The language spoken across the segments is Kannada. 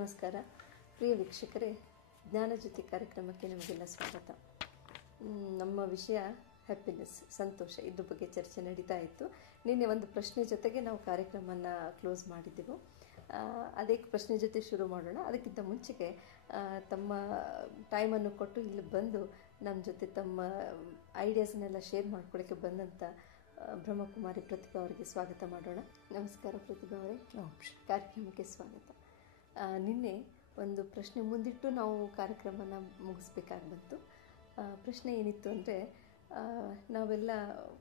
ನಮಸ್ಕಾರ ಪ್ರಿಯ ವೀಕ್ಷಕರೇ, ಜ್ಞಾನಜ್ಯೋತಿ ಕಾರ್ಯಕ್ರಮಕ್ಕೆ ನಿಮಗೆಲ್ಲ ಸ್ವಾಗತ. ನಮ್ಮ ವಿಷಯ ಹ್ಯಾಪಿನೆಸ್, ಸಂತೋಷ. ಇದ್ರ ಬಗ್ಗೆ ಚರ್ಚೆ ನಡೀತಾ ಇತ್ತು. ನಿನ್ನೆ ಒಂದು ಪ್ರಶ್ನೆ ಜೊತೆಗೆ ನಾವು ಕಾರ್ಯಕ್ರಮನ ಕ್ಲೋಸ್ ಮಾಡಿದ್ದೆವು. ಅದೇ ಪ್ರಶ್ನೆ ಜೊತೆ ಶುರು ಮಾಡೋಣ. ಅದಕ್ಕಿಂತ ಮುಂಚೆಗೆ ತಮ್ಮ ಟೈಮನ್ನು ಕೊಟ್ಟು ಇಲ್ಲಿ ಬಂದು ನಮ್ಮ ಜೊತೆ ತಮ್ಮ ಐಡಿಯಾಸನ್ನೆಲ್ಲ ಶೇರ್ ಮಾಡ್ಕೊಳ್ಳೋಕ್ಕೆ ಬಂದಂಥ ಬ್ರಹ್ಮಕುಮಾರಿ ಪ್ರತಿಭಾ ಅವರಿಗೆ ಸ್ವಾಗತ ಮಾಡೋಣ. ನಮಸ್ಕಾರ ಪ್ರತಿಭಾ ಅವರೇ, ಕಾರ್ಯಕ್ರಮಕ್ಕೆ ಸ್ವಾಗತ. ನಿನ್ನೆ ಒಂದು ಪ್ರಶ್ನೆ ಮುಂದಿಟ್ಟು ನಾವು ಕಾರ್ಯಕ್ರಮನ ಮುಗಿಸ್ಬೇಕಾಗಿ ಬಂತು. ಪ್ರಶ್ನೆ ಏನಿತ್ತು ಅಂದರೆ, ನಾವೆಲ್ಲ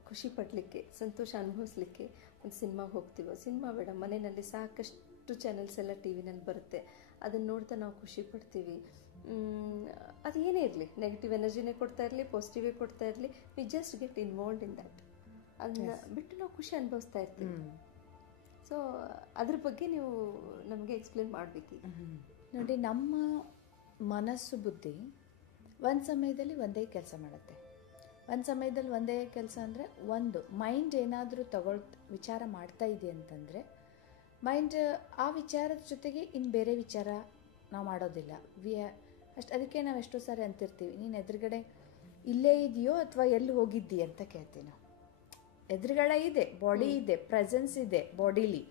ಖುಷಿ ಪಡಲಿಕ್ಕೆ, ಸಂತೋಷ ಅನುಭವಿಸ್ಲಿಕ್ಕೆ ಒಂದು ಸಿನಿಮಾಗೆ ಹೋಗ್ತೀವೋ, ಸಿನಿಮಾ ಬೇಡ, ಮನೆಯಲ್ಲಿ ಸಾಕಷ್ಟು ಚಾನೆಲ್ಸ್ ಎಲ್ಲ ಟಿ ವಿನಲ್ಲಿ ಬರುತ್ತೆ, ಅದನ್ನು ನೋಡ್ತಾ ನಾವು ಖುಷಿ ಪಡ್ತೀವಿ. ಅದು ಏನೇ ಇರಲಿ, ನೆಗೆಟಿವ್ ಎನರ್ಜಿನೇ ಕೊಡ್ತಾ ಇರಲಿ, ಪಾಸಿಟಿವೇ ಕೊಡ್ತಾ ಇರಲಿ, we just get involved in that. ಅದನ್ನ ಬಿಟ್ಟು ನಾವು ಖುಷಿ ಅನುಭವಿಸ್ತಾ ಇರ್ತೀವಿ. ಸೊ ಅದ್ರ ಬಗ್ಗೆ ನೀವು ನಮಗೆ ಎಕ್ಸ್ಪ್ಲೇನ್ ಮಾಡಬೇಕೀಗ. ನೋಡಿ, ನಮ್ಮ ಮನಸ್ಸು ಬುದ್ಧಿ ಒಂದು ಸಮಯದಲ್ಲಿ ಒಂದೇ ಕೆಲಸ ಮಾಡುತ್ತೆ. ಒಂದು ಸಮಯದಲ್ಲಿ ಒಂದೇ ಕೆಲಸ ಅಂದರೆ, ಒಂದು ಮೈಂಡ್ ಏನಾದರೂ ವಿಚಾರ ಮಾಡ್ತಾ ಇದೆ ಅಂತಂದರೆ, ಮೈಂಡ್ ಆ ವಿಚಾರದ ಜೊತೆಗೆ ಇನ್ನು ಬೇರೆ ವಿಚಾರ ನಾವು ಮಾಡೋದಿಲ್ಲ. ಅದಕ್ಕೆ ನಾವು ಎಷ್ಟೋ ಸಾರಿ ಅಂತಿರ್ತೀವಿ, ನೀನು ಎದುರುಗಡೆ ಇಲ್ಲೇ ಇದೆಯೋ ಅಥವಾ ಎಲ್ಲಿ ಹೋಗಿದ್ದೀಯ ಅಂತ ಕೇಳ್ತೀವಿ ನಾವು. ಎದುರುಗಡೆ ಇದೆ, ಬಾಡಿ ಇದೆ, ಪ್ರೆಸೆನ್ಸ್ ಇದೆ ಬಾಡಿಲಿ,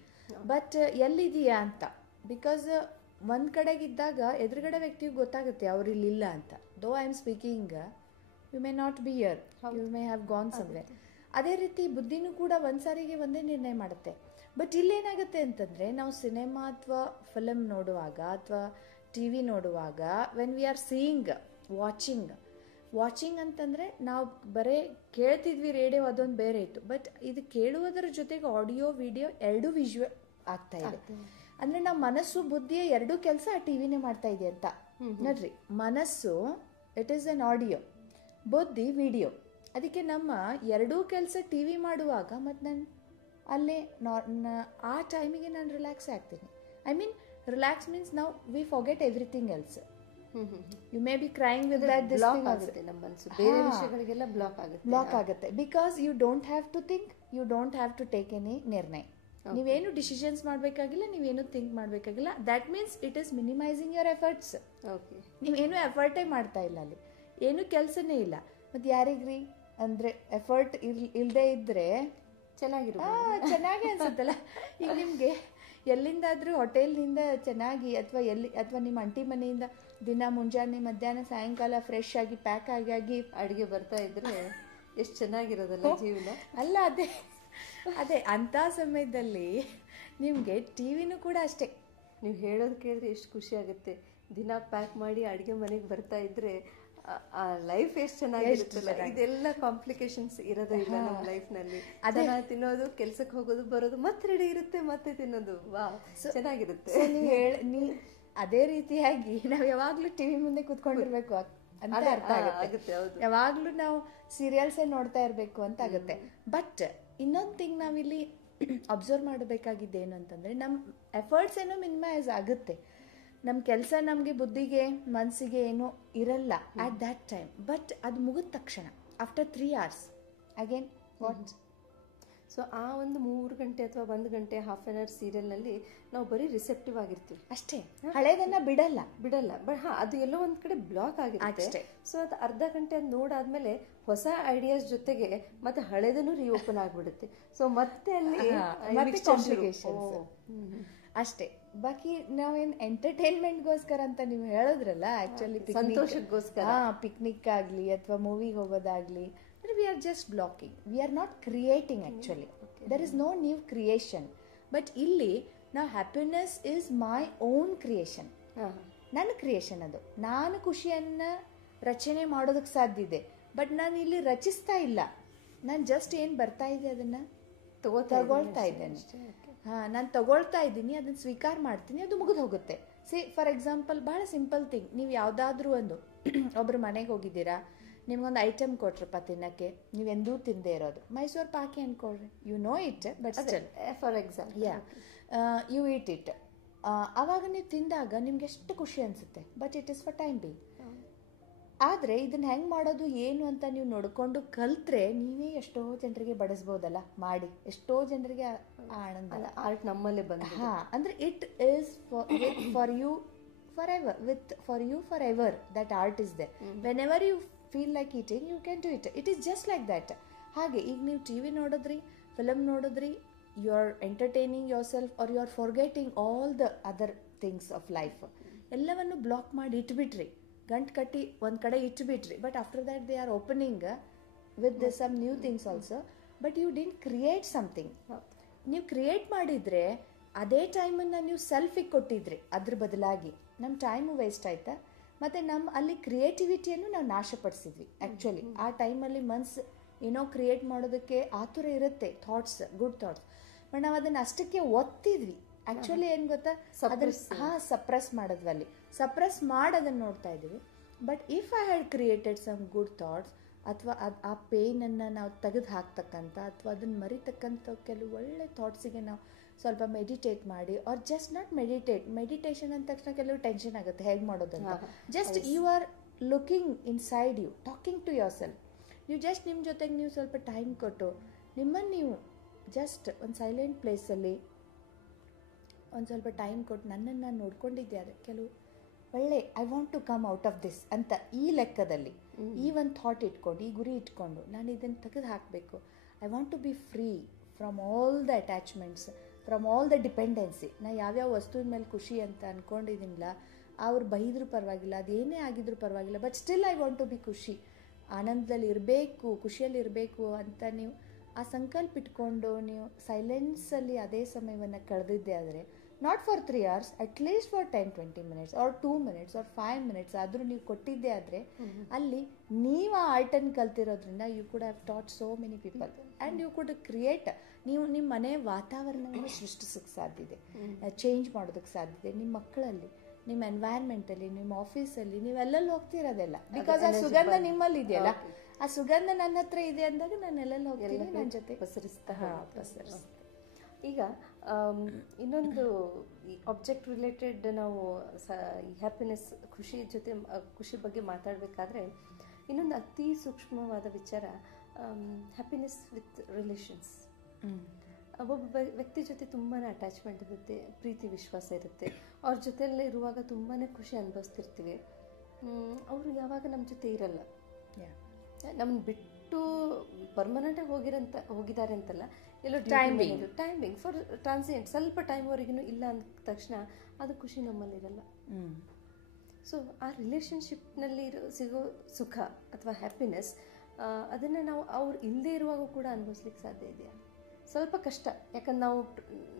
ಬಟ್ ಎಲ್ಲಿದೆಯಾ ಅಂತ. ಬಿಕಾಸ್ ಒಂದು ಕಡೆಗಿದ್ದಾಗ ಎದುರುಗಡೆ ವ್ಯಕ್ತಿಗೆ ಗೊತ್ತಾಗುತ್ತೆ ಅವ್ರು ಇಲ್ಲಿಲ್ಲ ಅಂತ. Though I am speaking, you may not be here, you may have gone somewhere. ಅದೇ ರೀತಿ ಬುದ್ಧಿನೂ ಕೂಡ ಒಂದು ಸಾರಿಗೆ ಒಂದೇ ನಿರ್ಣಯ ಮಾಡುತ್ತೆ. ಬಟ್ ಇಲ್ಲೇನಾಗುತ್ತೆ ಅಂತಂದರೆ, ನಾವು ಸಿನಿಮಾ ಅಥವಾ ಫಿಲಮ್ ನೋಡುವಾಗ ಅಥವಾ ಟಿ ವಿ ನೋಡುವಾಗ, when we are seeing, watching ಅಂತಂದರೆ ನಾವು ಬರೀ ಕೇಳ್ತಿದ್ವಿ ರೇಡಿಯೋ, ಅದೊಂದು ಬೇರೆ ಇತ್ತು. ಬಟ್ ಇದು ಕೇಳುವುದರ ಜೊತೆಗೆ ಆಡಿಯೋ ವಿಡಿಯೋ ಎರಡೂ ವಿಜುವಲ್ ಆಗ್ತಾ ಇದೆ. ಅಂದರೆ ನಾವು ಮನಸ್ಸು ಬುದ್ಧಿಯ ಎರಡೂ ಕೆಲಸ ಆ ಟಿ ವಿನೇ ಮಾಡ್ತಾ ಇದೆ ಅಂತ. ನೋಡ್ರಿ, ಮನಸ್ಸು ಇಟ್ ಈಸ್ ಅನ್ ಆಡಿಯೋ, ಬುದ್ಧಿ ವಿಡಿಯೋ. ಅದಕ್ಕೆ ನಮ್ಮ ಎರಡೂ ಕೆಲಸ ಟಿ ವಿ ಮಾಡುವಾಗ ಮತ್ತು ನಾನು ಅಲ್ಲೇ ಆ ಟೈಮಿಗೆ ನಾನು ರಿಲ್ಯಾಕ್ಸ್ ಆಗ್ತೀನಿ. ಐ ಮೀನ್ ರಿಲ್ಯಾಕ್ಸ್ ಮೀನ್ಸ್ ನಾವು V forget everything else. You may be crying with that, this thing ಆಗುತ್ತೆ ನಮ್ಮ ಮನಸ್ಸು, ಬೇರೆ ವಿಷಯಗಳಿಗೆಲ್ಲ ಬ್ಲಾಕ್ ಆಗುತ್ತೆ. Because you don't have to think, you don't have to take any ನಿರ್ಣಯ. ನೀವೇನು ಡಿಸಿಷನ್ಸ್ ಮಾಡಬೇಕಾಗಿಲ್ಲ, ನೀವೇನು ಥಿಂಕ್ ಮಾಡಬೇಕಾಗಿಲ್ಲ. That means it is minimising your efforts. ನೀವೇನು ಎಫರ್ಟೇ ಮಾಡ್ತಾ ಇಲ್ಲ, ಅಲ್ಲಿ ಏನು ಕೆಲಸನೇ ಇಲ್ಲ. ಮತ್ತು ಯಾರಿಗ್ರಿ ಅಂದರೆ ಎಫರ್ಟ್ ಇಲ್ಲದೆ ಇದ್ರೆ ಚೆನ್ನಾಗಿ ಅನ್ಸುತ್ತಲ್ಲ. ಈಗ ನಿಮಗೆ ಎಲ್ಲಿಂದಾದ್ರೂ ಹೋಟೆಲ್ನಿಂದ ಚೆನ್ನಾಗಿ ಅಥವಾ ನಿಮ್ಮ ಅಂಟಿ ಮನೆಯಿಂದ ದಿನ ಮುಂಜಾನೆ ಮಧ್ಯಾಹ್ನ ಸಾಯಂಕಾಲ ಫ್ರೆಶ್ ಆಗಿ ಪ್ಯಾಕ್ ಆಗಿ ಅಡುಗೆ ಬರ್ತಾ ಇದ್ರೆ ಎಷ್ಟು ಚೆನ್ನಾಗಿರೋದಲ್ಲ ಜೀವನ. ಅಲ್ಲ, ಅದೇ ಅಂಥ ಸಮಯದಲ್ಲಿ ನಿಮಗೆ ಟಿ ವಿನೂ ಕೂಡ ಅಷ್ಟೇ. ನೀವು ಹೇಳೋದು ಕೇಳಿದ್ರೆ ಎಷ್ಟು ಖುಷಿ ಆಗುತ್ತೆ. ದಿನ ಪ್ಯಾಕ್ ಮಾಡಿ ಅಡುಗೆ ಮನೆಗೆ ಬರ್ತಾ ಇದ್ರೆ ಆ ಲೈಫ್ ಎಷ್ಟು ಚೆನ್ನಾಗಿರುತ್ತಲ್ಲ. ಇದೆಲ್ಲ ಕಾಂಪ್ಲಿಕೇಶನ್ಸ್ ಇರೋದೇ ಇಲ್ಲ ನಮ್ಮ ಲೈಫ್ ನಲ್ಲಿ. ಅದನ್ನ ತಿನ್ನೋದು, ಕೆಲ್ಸಕ್ಕೆ ಹೋಗೋದು, ಬರೋದು, ಮತ್ತೆ ರೆಡಿ ಇರುತ್ತೆ, ಮತ್ತೆ ತಿನ್ನೋದು, ವಾ ಚೆನ್ನಾಗಿರುತ್ತೆ. ಅದೇ ರೀತಿಯಾಗಿ ನಾವು ಯಾವಾಗ್ಲೂ ಟಿವಿ ಮುಂದೆ ಕೂತ್ಕೊಂಡಿರ್ಬೇಕು ಅಂತ ಅರ್ಥ ಆಗುತ್ತೆ. ಯಾವಾಗ್ಲೂ ನಾವು ಸೀರಿಯಲ್ಸೇ ನೋಡ್ತಾ ಇರ್ಬೇಕು ಅಂತ ಆಗುತ್ತೆ. ಬಟ್ ಇನ್ನೊಂದು ಥಿಂಗ್ ನಾವಿಲ್ಲಿ ಅಬ್ಸರ್ವ್ ಮಾಡಬೇಕಾಗಿದ್ದೇನು ಅಂತಂದ್ರೆ, ನಮ್ಮ ಎಫರ್ಟ್ಸ್ ಏನೋ ಮಿನಿಮೈಸ್ ಆಗುತ್ತೆ. ನಮ್ಮ ಕೆಲಸ ನಮಗೆ ಬುದ್ಧಿಗೆ ಮನಸ್ಸಿಗೆ ಏನೂ ಇರಲ್ಲ ಅಟ್ ದ್ಯಾಟ್ ಟೈಮ್. ಬಟ್ ಅದು ಮುಗಿದ ತಕ್ಷಣ after 3 hours again what. So ಆ ಒಂದು 3 ಗಂಟೆ ಅಥವಾ 1 ಗಂಟೆ ಹಾಫ್ ಆನ್ ಅವರ್ ಸೀರಿಯಲ್ನಲ್ಲಿ ನಾವು ಬರೀ ರಿಸೆಪ್ಟಿವ್ ಆಗಿರ್ತೀವಿ ಅಷ್ಟೇ. ಹಳೇದನ್ನ ಬಿಡಲ್ಲ. ಬಟ್ ಅದು ಎಲ್ಲೋ ಒಂದ್ ಕಡೆ ಬ್ಲಾಕ್ ಆಗಿರುತ್ತೆ. ಸೊ ಅದು ಅರ್ಧ ಗಂಟೆ ಅದು ನೋಡಾದ್ಮೇಲೆ ಹೊಸ ಐಡಿಯಾಸ್ ಜೊತೆಗೆ ಮತ್ತೆ ಹಳೇದನ್ನು ರೀಓಪನ್ ಆಗ್ಬಿಡುತ್ತೆ. ಸೊ ಮತ್ತೆ ಅಲ್ಲಿ ಅಷ್ಟೇ. ಬಾಕಿ ನಾವೇನ್ ಎಂಟರ್ಟೈನ್ಮೆಂಟ್ಗೋಸ್ಕರ ಅಂತ ನೀವು ಹೇಳಿದ್ರಲ್ಲ, ಆಕ್ಚುಲಿ ಸಂತೋಷಕ್ಕೋಸ್ಕರ ಪಿಕ್ನಿಕ್ ಆಗ್ಲಿ ಅಥವಾ ಮೂವಿಗೆ ಹೋಗೋದಾಗ್ಲಿ, we are just blocking, we are not creating. Actually there is no new creation. But ಇಲ್ಲಿ ನಾವು happiness is my own creation, ನನ್ನ ಕ್ರಿಯೇಷನ್. ಅದು ನಾನು ಖುಷಿಯನ್ನ ರಚನೆ ಮಾಡೋದಕ್ಕೆ ಸಾಧ್ಯ ಇದೆ. ಬಟ್ ನಾನು ಇಲ್ಲಿ ರಚಿಸ್ತಾ ಇಲ್ಲ, ನಾನು ಜಸ್ಟ್ ಏನ್ ಬರ್ತಾ ಇದೆ ಅದನ್ನ ತಗೊಳ್ತಾ ಇದ್ದೇನೆ. ನಾನು ತಗೊಳ್ತಾ ಇದ್ದೀನಿ, ಅದನ್ನ ಸ್ವೀಕಾರ ಮಾಡ್ತೀನಿ, ಅದು ಮುಗಿದು ಹೋಗುತ್ತೆ. ಫಾರ್ ಎಕ್ಸಾಂಪಲ್, ಬಹಳ ಸಿಂಪಲ್ ಥಿಂಗ್. ನೀವು ಯಾವ್ದಾದ್ರು ಒಬ್ರು ಮನೆಗೆ ಹೋಗಿದ್ದೀರಾ, ನಿಮ್ಗೊಂದು ಐಟಮ್ ಕೊಟ್ರಪ್ಪ ತಿನ್ನಕ್ಕೆ, ನೀವೆಂದೂ ತಿಂದೇ ಇರೋದು, ಮೈಸೂರು ಪಾಕಿ ಅನ್ಕೊಳ್ರಿ, you know it, but still for example you eat it. ಅವಾಗ ನೀವು ತಿಂದಾಗ ನಿಮ್ಗೆ ಎಷ್ಟು ಖುಷಿ ಅನ್ಸುತ್ತೆ. But it is for time being. ಆದರೆ ಇದನ್ನ ಹೆಂಗೆ ಮಾಡೋದು ಏನು ಅಂತ ನೀವು ನೋಡಿಕೊಂಡು ಕಲ್ತ್ರೆ ನೀವೇ ಎಷ್ಟೋ ಜನರಿಗೆ ಬಡಿಸ್ಬೋದಲ್ಲ ಮಾಡಿ. ಎಷ್ಟೋ ಜನರಿಗೆ ಆನಂದ ಆರ್ಟ್ ನಮ್ಮಲ್ಲೇ ಬಂದ. ಅಂದರೆ it is for you for you forever. That art is there. Whenever you feel like eating, you can do it. It is just like that. ಹಾಗೆ ಈಗ ನೀವು ಟಿ ವಿ ನೋಡಿದ್ರಿ, ಫಿಲಮ್ ನೋಡಿದ್ರಿ, you are entertaining yourself are you are forgetting all the other things of life. ಎಲ್ಲವನ್ನು ಬ್ಲಾಕ್ ಮಾಡಿ ಇಟ್ಬಿಟ್ರಿ, ಗಂಟು ಕಟ್ಟಿ ಒಂದು ಕಡೆ ಇಟ್ಬಿಟ್ರಿ. But after that they are opening with some new things also. But you didn't create something. ನೀವು ಕ್ರಿಯೇಟ್ ಮಾಡಿದರೆ ಅದೇ ಟೈಮನ್ನು ನೀವು ಸೆಲ್ಫಿಗೆ ಕೊಟ್ಟಿದ್ರಿ, ಅದ್ರ ಬದಲಾಗಿ ನಮ್ಮ ಟೈಮು ವೇಸ್ಟ್ ಆಯ್ತಾ, ಮತ್ತು ನಮ್ಮ ಅಲ್ಲಿ ಕ್ರಿಯೇಟಿವಿಟಿಯನ್ನು ನಾವು ನಾಶಪಡಿಸಿದ್ವಿ. ಆ್ಯಕ್ಚುಲಿ ಆ ಟೈಮಲ್ಲಿ ಮನ್ಸು ಏನೋ ಕ್ರಿಯೇಟ್ ಮಾಡೋದಕ್ಕೆ ಆತುರ ಇರುತ್ತೆ, ಥಾಟ್ಸ್, ಗುಡ್ ಥಾಟ್ಸ್, ಬಟ್ ನಾವು ಅದನ್ನು ಅಷ್ಟಕ್ಕೆ ಒತ್ತಿದ್ವಿ. ಆ್ಯಕ್ಚುಲಿ ಏನು ಗೊತ್ತಾ, ಅದನ್ನು ಸಪ್ರೆಸ್ ಮಾಡಿದ್ವಿ, ಅಲ್ಲಿ ಸಪ್ರೆಸ್ ಮಾಡೋದನ್ನು ನೋಡ್ತಾ ಇದ್ದೀವಿ. But if I had created some good thoughts, ಅಥವಾ ಆ ಪೇಯ್ನನ್ನು ನಾವು ತೆಗೆದು ಹಾಕ್ತಕ್ಕಂಥ ಅಥವಾ ಅದನ್ನು ಮರಿತಕ್ಕಂಥ ಕೆಲವು ಒಳ್ಳೆ ಥಾಟ್ಸಿಗೆ ನಾವು ಸ್ವಲ್ಪ ಮೆಡಿಟೇಟ್ ಮಾಡಿ, ಆರ್ ಜಸ್ಟ್ ನಾಟ್ ಮೆಡಿಟೇಷನ್ ಅಂದ ತಕ್ಷಣ ಕೆಲವು ಟೆನ್ಷನ್ ಆಗುತ್ತೆ ಹೇಗೆ ಮಾಡೋದಂತ. Just you are looking inside you, talking to yourself. ನೀವು ಜಸ್ಟ್ ನಿಮ್ಮ ಜೊತೆಗೆ ನೀವು ಸ್ವಲ್ಪ ಟೈಮ್ ಕೊಟ್ಟು ನಿಮ್ಮನ್ನು ನೀವು ಜಸ್ಟ್ ಒಂದು ಸೈಲೆಂಟ್ ಪ್ಲೇಸಲ್ಲಿ ಒಂದು ಸ್ವಲ್ಪ ಟೈಮ್ ಕೊಟ್ಟು ನನ್ನನ್ನು ನಾನು ನೋಡ್ಕೊಂಡಿದ್ದೆ ಕೆಲವು ಒಳ್ಳೆ I want to come out of this ಅಂತ ಈ ಲೆಕ್ಕದಲ್ಲಿ ಈ ಒಂದು ಥಾಟ್ ಇಟ್ಕೊಂಡು, ಈ ಗುರಿ ಇಟ್ಕೊಂಡು ನಾನು ಇದನ್ನು ತೆಗೆದು ಹಾಕಬೇಕು. I want to be free from all the attachments, from all the dependency. ನಾ ಯಾವ್ಯಾವ ವಸ್ತುವಿನ ಮೇಲೆ ಖುಷಿ ಅಂತ ಅಂದ್ಕೊಂಡಿದ್ದೀನಿಲ್ಲ, ಅವ್ರು ಬೈದರೂ ಪರವಾಗಿಲ್ಲ, ಅದೇನೇ ಆಗಿದ್ರೂ ಪರವಾಗಿಲ್ಲ, but still I want to be ಖುಷಿ, ಆನಂದದಲ್ಲಿ ಇರಬೇಕು, ಖುಷಿಯಲ್ಲಿ ಇರಬೇಕು ಅಂತ ನೀವು ಆ ಸಂಕಲ್ಪ ಇಟ್ಕೊಂಡು ನೀವು ಸೈಲೆನ್ಸಲ್ಲಿ ಅದೇ ಸಮಯವನ್ನು ಕಳೆದಿದ್ದೆ ಆದರೆ, not for 3 hours, at least for 10-20 minutes or 2 minutes or 5 minutes ಆದರೂ ನೀವು ಕೊಟ್ಟಿದ್ದೆ ಆದರೆ, ಅಲ್ಲಿ ನೀವು ಆ ಆರ್ಟನ್ನು ಕಲ್ತಿರೋದ್ರಿಂದ you could have taught so many people and you could create. ನೀವು ನಿಮ್ಮ ಮನೆ ವಾತಾವರಣವನ್ನು ಸೃಷ್ಟಿಸೋಕ್ಕೆ ಸಾಧ್ಯ ಇದೆ, ಚೇಂಜ್ ಮಾಡೋದಕ್ಕೆ ಸಾಧ್ಯ ಇದೆ. ನಿಮ್ಮ ಮಕ್ಕಳಲ್ಲಿ, ನಿಮ್ಮ ಎನ್ವೈರ್ಮೆಂಟಲ್ಲಿ, ನಿಮ್ಮ ಆಫೀಸಲ್ಲಿ, ನೀವೆಲ್ಲೆಲ್ಲಿ ಹೋಗ್ತಿರೋದೆಲ್ಲ, ಬಿಕಾಸ್ ಆ ಸುಗಂಧ ನಿಮ್ಮಲ್ಲಿ ಇದೆಯಲ್ಲ, ಆ ಸುಗಂಧ ನನ್ನ ಹತ್ರ ಇದೆ ಅಂದಾಗ ನಾನು ಎಲ್ಲೆಲ್ಲಿ ಹೋಗ್ತೀನಿ, ನನ್ನ ಜೊತೆ ಪಸರಿಸ್ತಾ. ಈಗ ಇನ್ನೊಂದು ಈ ಆಬ್ಜೆಕ್ಟ್ ರಿಲೇಟೆಡ್ ನಾವು ಈ ಹ್ಯಾಪಿನೆಸ್, ಖುಷಿ ಬಗ್ಗೆ ಮಾತಾಡಬೇಕಾದ್ರೆ ಇನ್ನೊಂದು ಅತಿ ಸೂಕ್ಷ್ಮವಾದ ವಿಚಾರ, ಹ್ಯಾಪಿನೆಸ್ ವಿತ್ ರಿಲೇಷನ್ಸ್. ಒಬ್ಬೊಬ್ಬ ವ್ಯಕ್ತಿ ಜೊತೆ ತುಂಬಾ ಅಟ್ಯಾಚ್ಮೆಂಟ್ ಇರುತ್ತೆ, ಪ್ರೀತಿ ವಿಶ್ವಾಸ ಇರುತ್ತೆ, ಅವ್ರ ಜೊತೆಯಲ್ಲೇ ಇರುವಾಗ ತುಂಬಾ ಖುಷಿ ಅನುಭವಿಸ್ತಿರ್ತೀವಿ. ಅವರು ಯಾವಾಗ ನಮ್ಮ ಜೊತೆ ಇರಲ್ಲ, ನಮ್ಮನ್ನು ಬಿಟ್ಟು ಪರ್ಮನೆಂಟಾಗಿ ಹೋಗಿದ್ದಾರೆ ಅಂತಲ್ಲ, ಎಲ್ಲೋ ಟೈಮಿಂಗ್ ಫಾರ್ ಟ್ರಾನ್ಸಿಯೆಂಟ್, ಸ್ವಲ್ಪ ಟೈಮ್ವರೆಗೂ ಇಲ್ಲ ಅಂದ ತಕ್ಷಣ ಅದು ಖುಷಿ ನಮ್ಮಲ್ಲಿರಲ್ಲ. ಸೊ ಆ ರಿಲೇಷನ್ಶಿಪ್ನಲ್ಲಿ ಸಿಗೋ ಸುಖ ಅಥವಾ ಹ್ಯಾಪಿನೆಸ್, ಅದನ್ನು ನಾವು ಅವ್ರು ಇಲ್ಲದೆ ಇರುವಾಗ ಕೂಡ ಅನುಭವಿಸ್ಲಿಕ್ಕೆ ಸಾಧ್ಯ ಇದೆಯಾ? ಸ್ವಲ್ಪ ಕಷ್ಟ. ಯಾಕಂದ್ರೆ ನಾವು,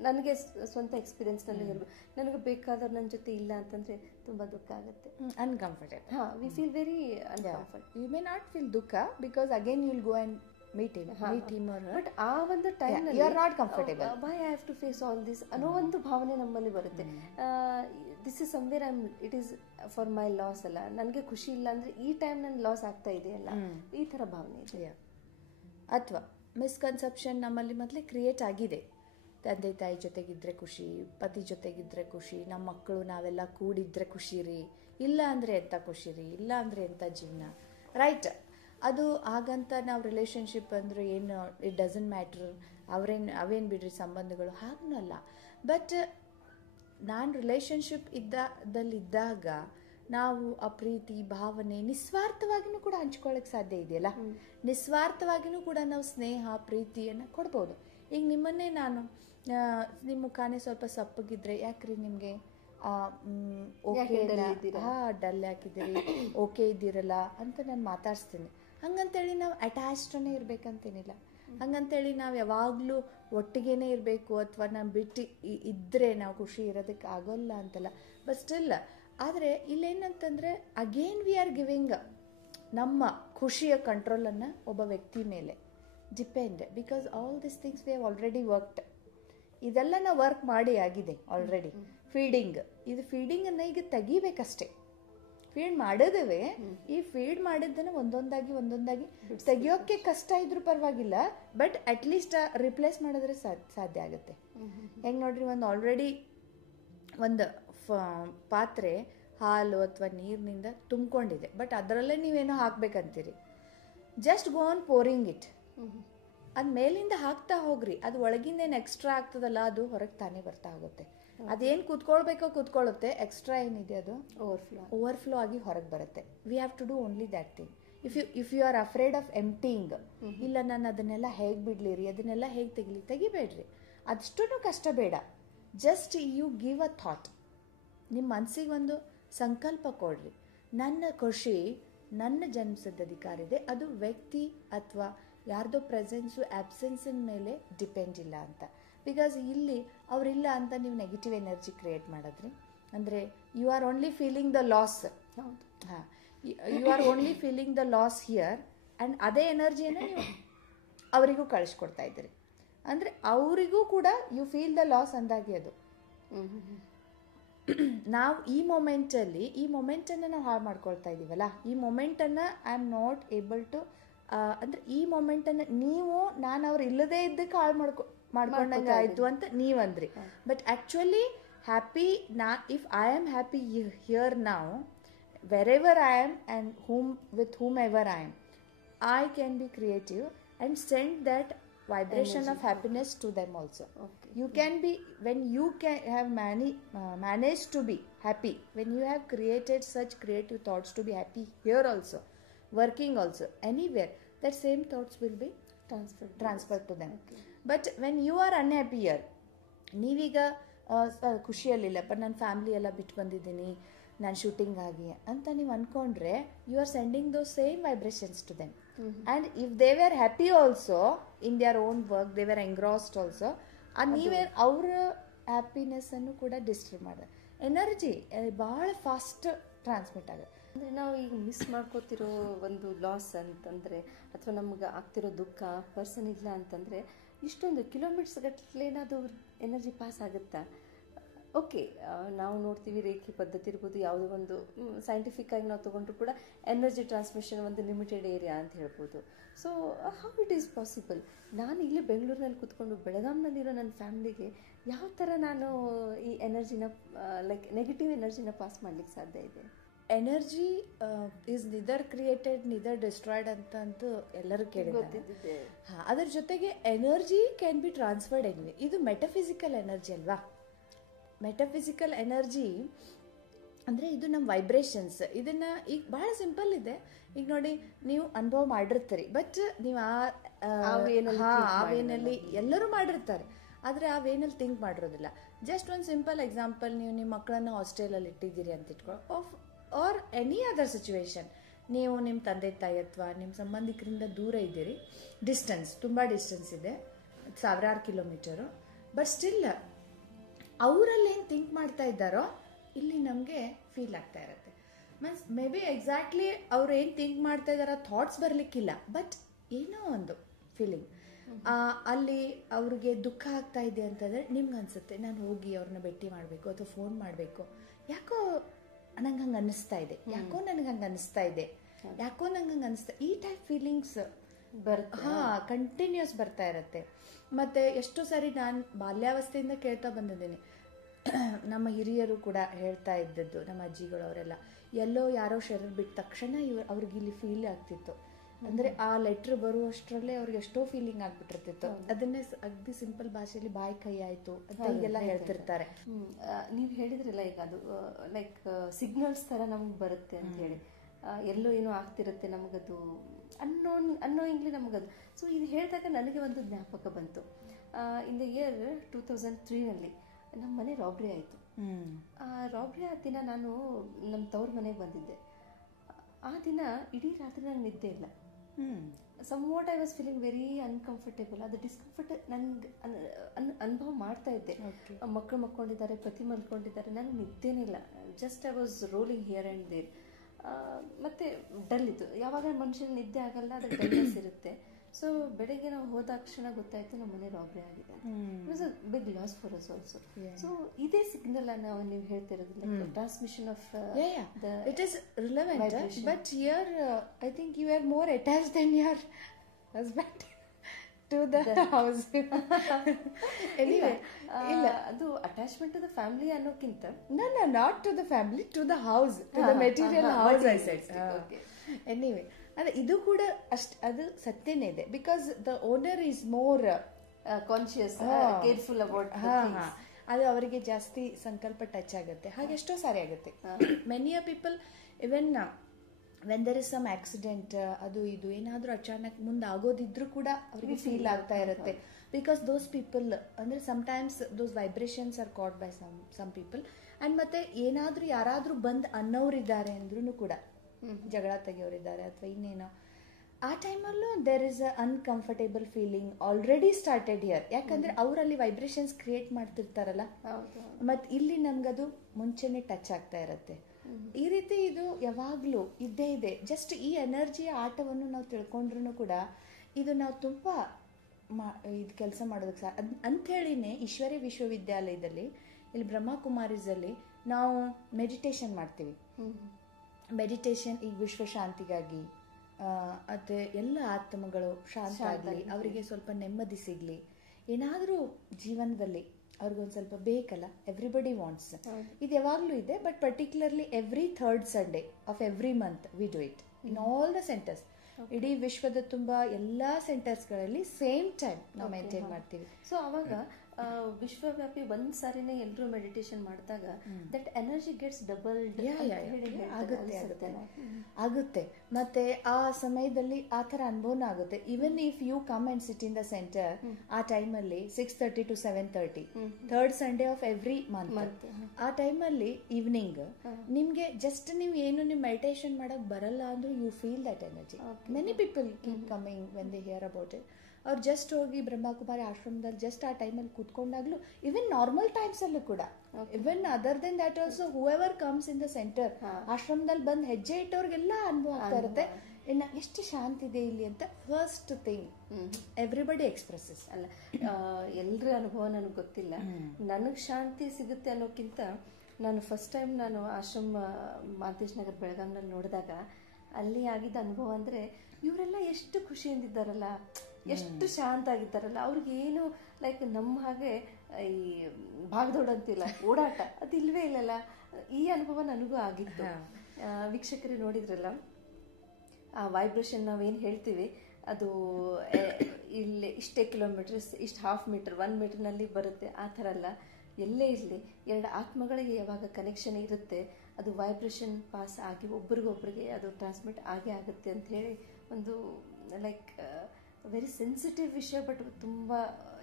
ನನಗೆ ಸ್ವಂತ ಎಕ್ಸ್ಪೀರಿಯನ್ಸ್ನಲ್ಲಿ ಹೇಳ್ಬೋದು, ನನಗೆ ಬೇಕಾದವ್ರು ನನ್ನ ಜೊತೆ ಇಲ್ಲ ಅಂತಂದರೆ ತುಂಬ ದುಃಖ ಆಗುತ್ತೆ, uncomfortable. We feel very uncomfortable. You may not feel ದುಃಖ because again you will go and meet him or her, but ಆ ಒಂದು ಟೈಮ್ನಲ್ಲಿ you are not comfortable. Why I have to face all this ಅನ್ನೋ ಒಂದು ಭಾವನೆ ನಮ್ಮಲ್ಲಿ ಬರುತ್ತೆ. This is somewhere it is for my loss ಅಲ್ಲ, ನನಗೆ ಖುಷಿ ಇಲ್ಲ ಅಂದರೆ ಈ ಟೈಮ್ ನನ್ನ ಲಾಸ್ ಆಗ್ತಾ ಇದೆಯಲ್ಲ, ಈ ಥರ ಭಾವನೆ ಇದೆ. ಅಥವಾ ಮಿಸ್ಕನ್ಸೆಪ್ಷನ್ ನಮ್ಮಲ್ಲಿ ಮೊದಲೇ ಕ್ರಿಯೇಟ್ ಆಗಿದೆ. ತಂದೆ ತಾಯಿ ಜೊತೆಗಿದ್ರೆ ಖುಷಿ, ಪತಿ ಜೊತೆಗಿದ್ರೆ ಖುಷಿ, ನಮ್ಮ ಮಕ್ಕಳು ನಾವೆಲ್ಲ ಕೂಡಿದ್ರೆ ಖುಷಿ ರೀ, ಇಲ್ಲ ಅಂದರೆ ಎಂಥ ಖುಷಿ ರೀ, ಇಲ್ಲ ಅಂದರೆ ಎಂಥ ಜೀವನ, ರೈಟ್? ಅದು ಹಾಗಂತ ನಾವು ರಿಲೇಷನ್ಶಿಪ್ ಅಂದರೆ ಏನು, ಇಟ್ ಡಸಂಟ್ ಮ್ಯಾಟ್ರ್, ಅವೇನು ಬಿಡ್ರಿ ಸಂಬಂಧಗಳು, ಹಾಗಲ್ಲ. ಬಟ್ ನಾನು ರಿಲೇಷನ್ಶಿಪ್ ಇದ್ದಾಗ ನಾವು ಆ ಪ್ರೀತಿ ಭಾವನೆ ನಿಸ್ವಾರ್ಥವಾಗಿಯೂ ಕೂಡ ಹಂಚ್ಕೊಳ್ಳೋಕ್ಕೆ ಸಾಧ್ಯ ಇದೆಯಲ್ಲ, ನಿಸ್ವಾರ್ಥವಾಗಿಯೂ ಕೂಡ ನಾವು ಸ್ನೇಹ ಪ್ರೀತಿಯನ್ನು ಕೊಡ್ಬೋದು. ಈಗ ನಿಮ್ಮನ್ನೇ ನಾನು, ನಿಮ್ಮ ಮುಖಾನೇ ಸ್ವಲ್ಪ ಸಪ್ಪಗಿದ್ರೆ, ಯಾಕ್ರಿ ನಿಮಗೆ ಓಕೆ ಡಲ್ ಹಾಕಿದ್ದೀರಿ, ಓಕೆ ಇದ್ದೀರಲ್ಲ ಅಂತ ನಾನು ಮಾತಾಡಿಸ್ತೀನಿ. ಹಂಗಂತೇಳಿ ನಾವು ಅಟ್ಯಾಚ್ಡೇ ಇರಬೇಕಂತೇನಿಲ್ಲ, ಹಂಗಂತೇಳಿ ನಾವು ಯಾವಾಗಲೂ ಒಟ್ಟಿಗೇನೆ ಇರಬೇಕು ಅಥವಾ ನಾವು ಬಿಟ್ಟು ಇದ್ದರೆ ನಾವು ಖುಷಿ ಇರೋದಕ್ಕೆ ಆಗೋಲ್ಲ ಅಂತಲ್ಲ. ಬಟ್ ಸ್ಟಿಲ್, ಆದರೆ ಇಲ್ಲೇನಂತಂದರೆ ಅಗೇನ್ ವಿ ಆರ್ ಗಿವಿಂಗ್ ನಮ್ಮ ಖುಷಿಯ ಕಂಟ್ರೋಲನ್ನು ಒಬ್ಬ ವ್ಯಕ್ತಿ ಮೇಲೆ depend, because all this things we have already worked. ಇದೆಲ್ಲ ನಾವು ವರ್ಕ್ ಮಾಡಿ ಆಗಿದೆ ಆಲ್ರೆಡಿ. ಫೀಡಿಂಗ್, ಇದು ಫೀಡಿಂಗನ್ನು ಈಗ ತೆಗಿಬೇಕಷ್ಟೇ. ಫೀಡ್ ಮಾಡೋದವೇ, ಈ ಫೀಡ್ ಮಾಡಿದ್ದನ್ನು ಒಂದೊಂದಾಗಿ ತೆಗಿಯೋಕ್ಕೆ ಕಷ್ಟ ಇದ್ರೂ ಪರವಾಗಿಲ್ಲ, ಬಟ್ ಅಟ್ಲೀಸ್ಟ್ ರಿಪ್ಲೇಸ್ ಮಾಡಿದ್ರೆ ಸಾಧ್ಯ ಆಗುತ್ತೆ. ಹೆಂಗೆ ನೋಡ್ರಿ, ಆಲ್ರೆಡಿ ಒಂದು ಪಾತ್ರೆ ಹಾಲು ಅಥವಾ ನೀರಿನಿಂದ ತುಂಬಿಕೊಂಡಿದೆ, ಬಟ್ ಅದರಲ್ಲೇ ನೀವೇನೋ ಹಾಕ್ಬೇಕಂತೀರಿ, just go on pouring it. ಅದು ಮೇಲಿಂದ ಹಾಕ್ತಾ ಹೋಗ್ರಿ, ಅದು ಒಳಗಿಂದೇನು ಎಕ್ಸ್ಟ್ರಾ ಆಗ್ತದಲ್ಲ ಅದು ಹೊರಗೆ ತಾನೇ ಬರ್ತಾ ಹೋಗುತ್ತೆ. ಅದೇನು ಕೂತ್ಕೊಳ್ಳುತ್ತೆ, ಎಕ್ಸ್ಟ್ರಾ ಏನಿದೆ ಅದು ಓವರ್ಫ್ಲೋ ಆಗಿ ಹೊರಗೆ ಬರುತ್ತೆ. We have to do only that thing. If you are afraid of emptying, ಇಲ್ಲ ನಾನು ಅದನ್ನೆಲ್ಲ ಹೇಗೆ ಬಿಡ್ಲಿರಿ, ಅದನ್ನೆಲ್ಲ ಹೇಗೆ ತೆಗಿಬೇಡ್ರಿ, ಅದಷ್ಟೂ ಕಷ್ಟ ಬೇಡ. Just you give a thought, ನಿಮ್ಮ ಮನಸ್ಸಿಗೆ ಒಂದು ಸಂಕಲ್ಪ ಕೊಡ್ರಿ, ನನ್ನ ಖುಷಿ ನನ್ನ ಜನ್ಮಸಿದ್ಧ ಅಧಿಕಾರ ಇದೆ, ಅದು ವ್ಯಕ್ತಿ ಅಥವಾ ಯಾರ್ದೋ ಪ್ರೆಸೆನ್ಸು ಆಬ್ಸೆನ್ಸಿನ ಮೇಲೆ ಡಿಪೆಂಡ್ ಇಲ್ಲ ಅಂತ. ಬಿಕಾಸ್ ಇಲ್ಲಿ ಅವರಿಲ್ಲ ಅಂತ ನೀವು ನೆಗೆಟಿವ್ ಎನರ್ಜಿ ಕ್ರಿಯೇಟ್ ಮಾಡಿದ್ರಿ ಅಂದರೆ you are only feeling the loss. ಹಾಂ, you are only feeling the loss here and ಅದೇ ಎನರ್ಜಿಯನ್ನು ನೀವು ಅವರಿಗೂ ಕಳಿಸ್ಕೊಡ್ತಾ ಇದ್ದೀರಿ. ಅಂದರೆ ಅವರಿಗೂ ಕೂಡ ಯು ಫೀಲ್ ದ ಲಾಸ್ ಅಂದಾಗಿ ಅದು. ನಾವು ಈ ಮೊಮೆಂಟನ್ನು ನಾವು ಹಾಳು ಮಾಡ್ಕೊಳ್ತಾ ಇದ್ದೀವಲ್ಲ, ಈ ಮೊಮೆಂಟನ್ನು I am not able to ಅಂದರೆ ಈ ಮೊಮೆಂಟನ್ನು ನಾನು ಅವ್ರು ಇಲ್ಲದೇ ಇದ್ದಕ್ಕೆ ಹಾಳು ಮಾಡ್ಕೊಂಡಂಗೆ ಆಯಿತು ಅಂತ ನೀವಂದ್ರಿ. But actually happy if I am happy here ನಾವು, wherever I am and with whomever I am, I can be creative and send that vibration of happiness to them also. Okay. You can be, when you can have managed to be happy, when you have created such creative thoughts to be happy here also, working also, anywhere, that same thoughts will be transferred to them. Okay. But when you are unhappy here, ನೀವೀಗ ಖುಷಿಯಲ್ಲಿಲ್ಲಪ್ಪ, ನನ್ನ ಫ್ಯಾಮಿಲಿ ಎಲ್ಲ ಬಿಟ್ಟು ಬಂದಿದ್ದೀನಿ, ನಾನು ಶೂಟಿಂಗ್ ಆಗಿ ಅಂತ ನೀವು ಅಂದ್ಕೊಂಡ್ರೆ, you are sending those same vibrations to them. And if they were happy also in their own work, they were engrossed also, ನೀವೇ ಅವ್ರ ಹ್ಯಾಪಿನೆಸ್ಸನ್ನು ಕೂಡ ಡಿಸ್ಟರ್ಬ್ ಮಾಡಿದೆ. ಎನರ್ಜಿ ಭಾಳ ಫಾಸ್ಟ್ ಟ್ರಾನ್ಸ್ಮಿಟ್ ಆಗುತ್ತೆ. ಅಂದರೆ ನಾವು ಈಗ ಮಿಸ್ ಮಾಡ್ಕೋತಿರೋ ಒಂದು ಲಾಸ್ ಅಂತಂದರೆ, ಅಥವಾ ನಮ್ಗೆ ಆಗ್ತಿರೋ ದುಃಖ, ಪರ್ಸನ್ ಇಲ್ಲ ಅಂತಂದರೆ, ಇಷ್ಟೊಂದು ಕಿಲೋಮೀಟರ್ಸ್ ಗಟ್ಟಲೆ ಏನಾದರೂ ಎನರ್ಜಿ ಪಾಸ್ ಆಗುತ್ತಾ? ಓಕೆ, ನಾವು ನೋಡ್ತೀವಿ ರೇಖೆ ಪದ್ಧತಿ ಇರ್ಬೋದು, ಯಾವುದೋ ಒಂದು ಸೈಂಟಿಫಿಕ್ ಆಗಿ ನಾವು ತೊಗೊಂಡ್ರು ಕೂಡ ಎನರ್ಜಿ ಟ್ರಾನ್ಸ್ಮಿಷನ್ ಒಂದು ಲಿಮಿಟೆಡ್ ಏರಿಯಾ ಅಂತ ಹೇಳ್ಬೋದು. So how it is possible? ನಾನು ಇಲ್ಲಿ ಬೆಂಗಳೂರಿನಲ್ಲಿ ಕೂತ್ಕೊಂಡು ಬೆಳಗಾಂನಲ್ಲಿರೋ ನನ್ನ ಫ್ಯಾಮ್ಲಿಗೆ ಯಾವ ಥರ ನಾನು ಈ ಎನರ್ಜಿನ ಲೈಕ್ ನೆಗೆಟಿವ್ ಎನರ್ಜಿನ ಪಾಸ್ ಮಾಡ್ಲಿಕ್ಕೆ ಸಾಧ್ಯ ಇದೆ? ಎನರ್ಜಿ ಈಸ್ ನಿದರ್ ಕ್ರಿಯೇಟೆಡ್ ನಿದರ್ ಡಿಸ್ಟ್ರಾಯ್ಡ್ ಅಂತಂತೂ ಎಲ್ಲರೂ ಕೇಳಿದ್ದಾರೆ. ಹಾಂ, ಅದ್ರ ಜೊತೆಗೆ energy can be transferred anyway. ಇದು ಮೆಟಫಿಸಿಕಲ್ ಎನರ್ಜಿ ಅಲ್ವಾ? ಮೆಟಫಿಸಿಕಲ್ ಎನರ್ಜಿ ಅಂದರೆ ಇದು ನಮ್ಮ ವೈಬ್ರೇಷನ್ಸ್. ಇದನ್ನು ಈಗ ಭಾಳ ಸಿಂಪಲ್ ಇದೆ. ಈಗ ನೋಡಿ, ನೀವು ಅನುಭವ ಮಾಡಿರ್ತೀರಿ, ಬಟ್ ನೀವು ಆ ವೇನಲ್ಲಿ ಎಲ್ಲರೂ ಮಾಡಿರ್ತಾರೆ, ಆದರೆ ಆ ವೇನಲ್ಲಿ ಥಿಂಕ್ ಮಾಡಿರೋದಿಲ್ಲ. ಜಸ್ಟ್ ಒಂದು ಸಿಂಪಲ್ ಎಕ್ಸಾಂಪಲ್, ನೀವು ನಿಮ್ಮ ಮಕ್ಕಳನ್ನು ಹಾಸ್ಟೆಲಲ್ಲಿ ಇಟ್ಟಿದ್ದೀರಿ ಅಂತ ಇಟ್ಕೊಳ್ಳೋ, ಆರ್ ಎನಿ ಅದರ್ ಸಿಚುವೇಶನ್, ನೀವು ನಿಮ್ಮ ತಂದೆ ತಾಯಿ ಅಥವಾ ನಿಮ್ಮ ಸಂಬಂಧಿಕರಿಂದ ದೂರ ಇದ್ದೀರಿ, ಡಿಸ್ಟೆನ್ಸ್ ತುಂಬ ಡಿಸ್ಟೆನ್ಸ್ ಇದೆ, 1000 ಕಿಲೋಮೀಟರು, ಬಟ್ ಸ್ಟಿಲ್ ಅವರಲ್ಲಿ ಏನು ಥಿಂಕ್ ಮಾಡ್ತಾ ಇದ್ದಾರೋ ಇಲ್ಲಿ ನಮಗೆ ಫೀಲ್ ಆಗ್ತಾ ಇರುತ್ತೆ. ಮೀನ್ಸ್ ಮೇ ಬಿ ಎಕ್ಸಾಕ್ಟ್ಲಿ ಅವ್ರು ಏನು ಥಿಂಕ್ ಮಾಡ್ತಾ ಇದ್ದಾರೋ ಥಾಟ್ಸ್ ಬರಲಿಕ್ಕಿಲ್ಲ, ಬಟ್ ಏನೋ ಒಂದು ಫೀಲಿಂಗ್ ಅಲ್ಲಿ ಅವ್ರಿಗೆ ದುಃಖ ಆಗ್ತಾ ಇದೆ ಅಂತಂದರೆ ನಿಮ್ಗೆ ಅನಿಸುತ್ತೆ, ನಾನು ಹೋಗಿ ಅವ್ರನ್ನ ಭೇಟಿ ಮಾಡಬೇಕು ಅಥವಾ ಫೋನ್ ಮಾಡಬೇಕು, ಯಾಕೋ ನಂಗೆ ಹಂಗೆ ಅನ್ನಿಸ್ತಾ ಇದೆ, ಯಾಕೋ ನನಗೆ ಹಂಗೆ ಅನ್ನಿಸ್ತಾ ಇದೆ, ಯಾಕೋ ನಂಗೆ ಹಂಗೆ ಅನ್ನಿಸ್ತಾ, ಈ ಟೈಪ್ ಫೀಲಿಂಗ್ಸ್ ಕಂಟಿನ್ಯೂಸ್ ಬರ್ತಾ ಇರುತ್ತೆ. ಮತ್ತು ಎಷ್ಟೋ ಸಾರಿ ನಾನು ಬಾಲ್ಯಾವಸ್ಥೆಯಿಂದ ಕೇಳ್ತಾ ಬಂದಿದ್ದೀನಿ, ನಮ್ಮ ಹಿರಿಯರು ಕೂಡ ಹೇಳ್ತಾ ಇದ್ದದ್ದು, ನಮ್ಮ ಅಜ್ಜಿಗಳು ಅವರೆಲ್ಲ, ಎಲ್ಲೋ ಯಾರೋ ಶರೀರ ಬಿಟ್ಟ ತಕ್ಷಣ ಅವ್ರಿಗೆ ಇಲ್ಲಿ ಫೀಲ್ ಆಗ್ತಿತ್ತು. ಅಂದರೆ ಆ ಲೆಟ್ರ್ ಬರುವಷ್ಟರಲ್ಲೇ ಅವ್ರಿಗೆ ಎಷ್ಟೋ ಫೀಲಿಂಗ್ ಆಗ್ಬಿಟ್ಟಿರ್ತಿತ್ತು. ಅದನ್ನೇ ಅಗ್ದಿ ಸಿಂಪಲ್ ಭಾಷೆಯಲ್ಲಿ ಬಾಯಿ ಕೈ ಆಯಿತು ಅಂತ ಹೀಗೆಲ್ಲ ಹೇಳ್ತಿರ್ತಾರೆ. ನೀವು ಹೇಳಿದ್ರಲ್ಲ ಈಗ ಅದು ಲೈಕ್ ಸಿಗ್ನಲ್ಸ್ ಥರ ನಮ್ಗೆ ಬರುತ್ತೆ ಅಂತ ಹೇಳಿ, ಎಲ್ಲೋ ಏನೋ ಆಗ್ತಿರುತ್ತೆ ನಮಗದು ಅನ್ನೋಯಿಂಗ್ಲಿ ನಮಗದು. ಸೊ ಇದು ಹೇಳಿದಾಗ ನನಗೆ ಒಂದು ಜ್ಞಾಪಕ ಬಂತು. ಇನ್ ದ ಇಯರ್ 2003ನಲ್ಲಿ ನಮ್ಮ ಮನೆ ರಾಬ್ರಿ ಆಯಿತು. ರಾಬ್ರಿ ಆದ ದಿನ ನಾನು ನಮ್ಮ ತವ್ರ ಮನೆಗೆ ಬಂದಿದ್ದೆ. ಆ ದಿನ ಇಡೀ ರಾತ್ರಿ ನನಗೆ ನಿದ್ದೆ ಇಲ್ಲ. Somewhat I was feeling very uncomfortable. ಅದು ಡಿಸ್ಕಂಫರ್ಟ್ ನನಗೆ ಅನುಭವ ಮಾಡ್ತಾ ಇದ್ದೆ. ಮಕ್ಕಳು ಮಲ್ಕೊಂಡಿದ್ದಾರೆ, ಪತಿ ಮಲ್ಕೊಂಡಿದ್ದಾರೆ, ನನಗೆ ನಿದ್ದೆನೇ ಇಲ್ಲ. Just I was rolling here and there. ಮತ್ತು ಡಲ್ ಇತ್ತು. ಯಾವಾಗ ಮನುಷ್ಯನ ನಿದ್ದೆ ಆಗಲ್ಲ, ಅದು ಡಲ್ನೆಸ್ ಇರುತ್ತೆ. ಸೊ ಬೆಳಗ್ಗೆ ನಾವು ಹೋದಾಕ್ಷಣ ಗೊತ್ತಾಯ್ತು ನಮ್ಮ ಮನೆ ರಾಬ್ರಿ ಆಗಿದೆ. It was a big loss for us also. So ಇದೇ ಸಿಗ್ನಲ್ ನಾವು ನೀವು ಹೇಳ್ತಿರೋದಿಲ್ಲ, transmission of it is relevant. But here I think you are more attached then your husband to the house. ಇಲ್ಲ, ಅದು ಅಟ್ಯಾಚ್ಮೆಂಟ್ ಟು ದ ಫ್ಯಾಮಿಲಿ ಅನ್ನೋಕ್ಕಿಂತ not to the family, to the house, to the material house I said. Anyway, ಅದೇ ಇದು ಕೂಡ ಅದು ಸತ್ಯನೇ ಇದೆ. Because the owner is more conscious, careful about. ಅದು ಅವರಿಗೆ ಜಾಸ್ತಿ ಸಂಕಲ್ಪ ಟಚ್ ಆಗುತ್ತೆ. ಹಾಗೆ ಎಷ್ಟೋ ಸಾರಿ ಆಗುತ್ತೆ. Many a people even when there is some accident, ಅದು ಇದು ಏನಾದರೂ ಅಚಾನಕ್ ಮುಂದೆ ಆಗೋದಿದ್ರು ಕೂಡ ಅವರಿಗೆ ಫೀಲ್ ಆಗ್ತಾ ಇರುತ್ತೆ. ಬಿಕಾಸ್ ದೋಸ್ ಪೀಪಲ್ ಅಂದರೆ sometimes those vibrations are caught by some people. And ಮತ್ತೆ ಏನಾದರೂ ಯಾರಾದರೂ ಬಂದು ಅನ್ನೋರಿದ್ದಾರೆ ಅಂದ್ರೂ ಕೂಡ, ಜಗಳ ತೆಗೆಯೋರಿದ್ದಾರೆ ಅಥವಾ ಇನ್ನೇನೋ, ಆ ಟೈಮಲ್ಲೂ there is a uncomfortable feeling already started here. ಯಾಕಂದ್ರೆ ಅವರಲ್ಲಿ ವೈಬ್ರೇಷನ್ಸ್ ಕ್ರಿಯೇಟ್ ಮಾಡ್ತಿರ್ತಾರಲ್ಲ, ಮತ್ತು ಇಲ್ಲಿ ನಮ್ಗದು ಮುಂಚೆನೆ ಟಚ್ ಆಗ್ತಾ ಇರುತ್ತೆ. ಈ ರೀತಿ ಇದು ಯಾವಾಗಲೂ ಇದ್ದೇ ಇದೆ. ಜಸ್ಟ್ ಈ ಎನರ್ಜಿಯ ಆಟವನ್ನು ನಾವು ತಿಳ್ಕೊಂಡ್ರೂ ಕೂಡ ಇದು ನಾವು ತುಂಬ ಇದು ಕೆಲಸ ಮಾಡೋದಕ್ಕೆ ಅಂಥೇಳಿನೇ ಈಶ್ವರಿ ವಿಶ್ವವಿದ್ಯಾಲಯದಲ್ಲಿ ಇಲ್ಲಿ ಬ್ರಹ್ಮಕುಮಾರೀಸಲ್ಲಿ ನಾವು ಮೆಡಿಟೇಷನ್ ಮಾಡ್ತೀವಿ. ಮೆಡಿಟೇಷನ್ ಈಗ ವಿಶ್ವ ಶಾಂತಿಗಾಗಿ, ಅದೇ ಎಲ್ಲ ಆತ್ಮಗಳು ಶಾಂತ ಆಗಲಿ, ಅವರಿಗೆ ಸ್ವಲ್ಪ ನೆಮ್ಮದಿ ಸಿಗಲಿ, ಏನಾದರೂ ಜೀವನದಲ್ಲಿ ಅವ್ರಿಗೊಂದು ಸ್ವಲ್ಪ ಬೇಕಲ್ಲ, ಎವ್ರಿಬಡಿ ವಾಂಟ್ಸ್. ಇದು ಯಾವಾಗಲೂ ಇದೆ, but particularly every third Sunday of every month we do it in all the centres. ಇಡೀ ವಿಶ್ವದ ತುಂಬ ಎಲ್ಲ ಸೆಂಟರ್ಸ್ಗಳಲ್ಲಿ ಸೇಮ್ ಟೈಮ್ ನಾವು ಮೇಂಟೈನ್ ಮಾಡ್ತೀವಿ. ಸೊ ಅವಾಗ ವಿಶ್ವವ್ಯಾಪಿ ಒಂದ್ ಸಾರಿನೇ ಎಲ್ಲರೂ ಮೆಡಿಟೇಷನ್ ಮಾಡಿದಾಗ ದಟ್ ಎನರ್ಜಿ ಗೆಟ್ಸ್ ಡಬಲ್ಡ್ ಆಗುತ್ತೆ. ಮತ್ತೆ ಆ ಸಮಯದಲ್ಲಿ ಆ ಥರ ಅನುಭವನ ಆಗುತ್ತೆ. Even if you come and sit in the centre, ಆ ಟೈಮಲ್ಲಿ 6:30 to 7:30 third Sunday of every month, ಆ ಟೈಮಲ್ಲಿ ಈವ್ನಿಂಗ್ ನಿಮ್ಗೆ ಜಸ್ಟ್ ನೀವು ಏನು ನೀವು ಮೆಡಿಟೇಷನ್ ಮಾಡಕ್ ಬರಲ್ಲ ಅಂದ್ರೂ you feel that energy. Many people keep coming when they hear about it. ಅವ್ರು ಜಸ್ಟ್ ಹೋಗಿ ಬ್ರಹ್ಮಕುಮಾರಿ ಆಶ್ರಮದಲ್ಲಿ ಜಸ್ಟ್ ಆ ಟೈಮಲ್ಲಿ ಕೂತ್ಕೊಂಡಾಗ್ಲೂ, ಇವನ್ ನಾರ್ಮಲ್ ಟೈಮ್ಸ್ ಅಲ್ಲೂ ಕೂಡ, even other then that also whoever comes in the centre, ಆಶ್ರಮದಲ್ಲಿ ಬಂದು ಹೆಜ್ಜೆ ಇಟ್ಟವ್ರಿಗೆಲ್ಲ ಅನುಭವ ಆಗ್ತಾ ಇರುತ್ತೆ, ಇನ್ನು ಎಷ್ಟು ಶಾಂತಿ ಇದೆ ಇಲ್ಲಿ ಅಂತ. First thing everybody expresses. ಅಲ್ಲ, ಎಲ್ಲರ ಅನುಭವ ನನಗೆ ಗೊತ್ತಿಲ್ಲ. ನನಗೆ ಶಾಂತಿ ಸಿಗುತ್ತೆ ಅನ್ನೋಕ್ಕಿಂತ ನಾನು ಫಸ್ಟ್ ಟೈಮ್ ನಾನು ಆಶ್ರಮ ಮಾಂತೇಶ್ ನಗರ್ ಬೆಳಗಾಂನಲ್ಲಿ ನೋಡಿದಾಗ ಅಲ್ಲಿ ಆಗಿದ್ದ ಅನುಭವ ಅಂದರೆ, ಇವರೆಲ್ಲ ಎಷ್ಟು ಖುಷಿಯಿಂದಿದ್ದಾರಲ್ಲ, ಎಷ್ಟು ಶಾಂತ ಆಗಿದ್ದಾರಲ್ಲ. ಅವ್ರಿಗೇನು ಲೈಕ್ ನಮ್ಮ ಹಾಗೆ ಈ ಭಾಗದೊಡ ಅಂತಿಲ್ಲ, ಓಡಾಟ ಅದು ಇಲ್ವೇ ಇಲ್ಲಲ್ಲ. ಈ ಅನುಭವ ನನಗೂ ಆಗಿತ್ತು. ವೀಕ್ಷಕರೇ ನೋಡಿದ್ರಲ್ಲ, ಆ ವೈಬ್ರೇಷನ್ ನಾವೇನು ಹೇಳ್ತೀವಿ ಅದು ಇಲ್ಲಿ ಇಷ್ಟೇ ಕಿಲೋಮೀಟರ್ಸ್, ಇಷ್ಟು ಹಾಫ್ ಮೀಟರ್ 1 ಮೀಟರ್ನಲ್ಲಿ ಬರುತ್ತೆ. ಆ ಥರ ಅಲ್ಲ, ಎಲ್ಲೇ ಇರಲಿ ಎರಡು ಆತ್ಮಗಳಿಗೆ ಯಾವಾಗ ಕನೆಕ್ಷನ್ ಇರುತ್ತೆ ಅದು ವೈಬ್ರೇಷನ್ ಪಾಸ್ ಆಗಿ ಒಬ್ರಿಗೊಬ್ರಿಗೆ ಅದು ಟ್ರಾನ್ಸ್ಮಿಟ್ ಆಗೇ ಆಗುತ್ತೆ ಅಂತ ಹೇಳಿ ಒಂದು ಲೈಕ್ ವೆರಿ ಸೆನ್ಸಿಟಿವ್ ವಿಷಯ, ಬಟ್ ತುಂಬ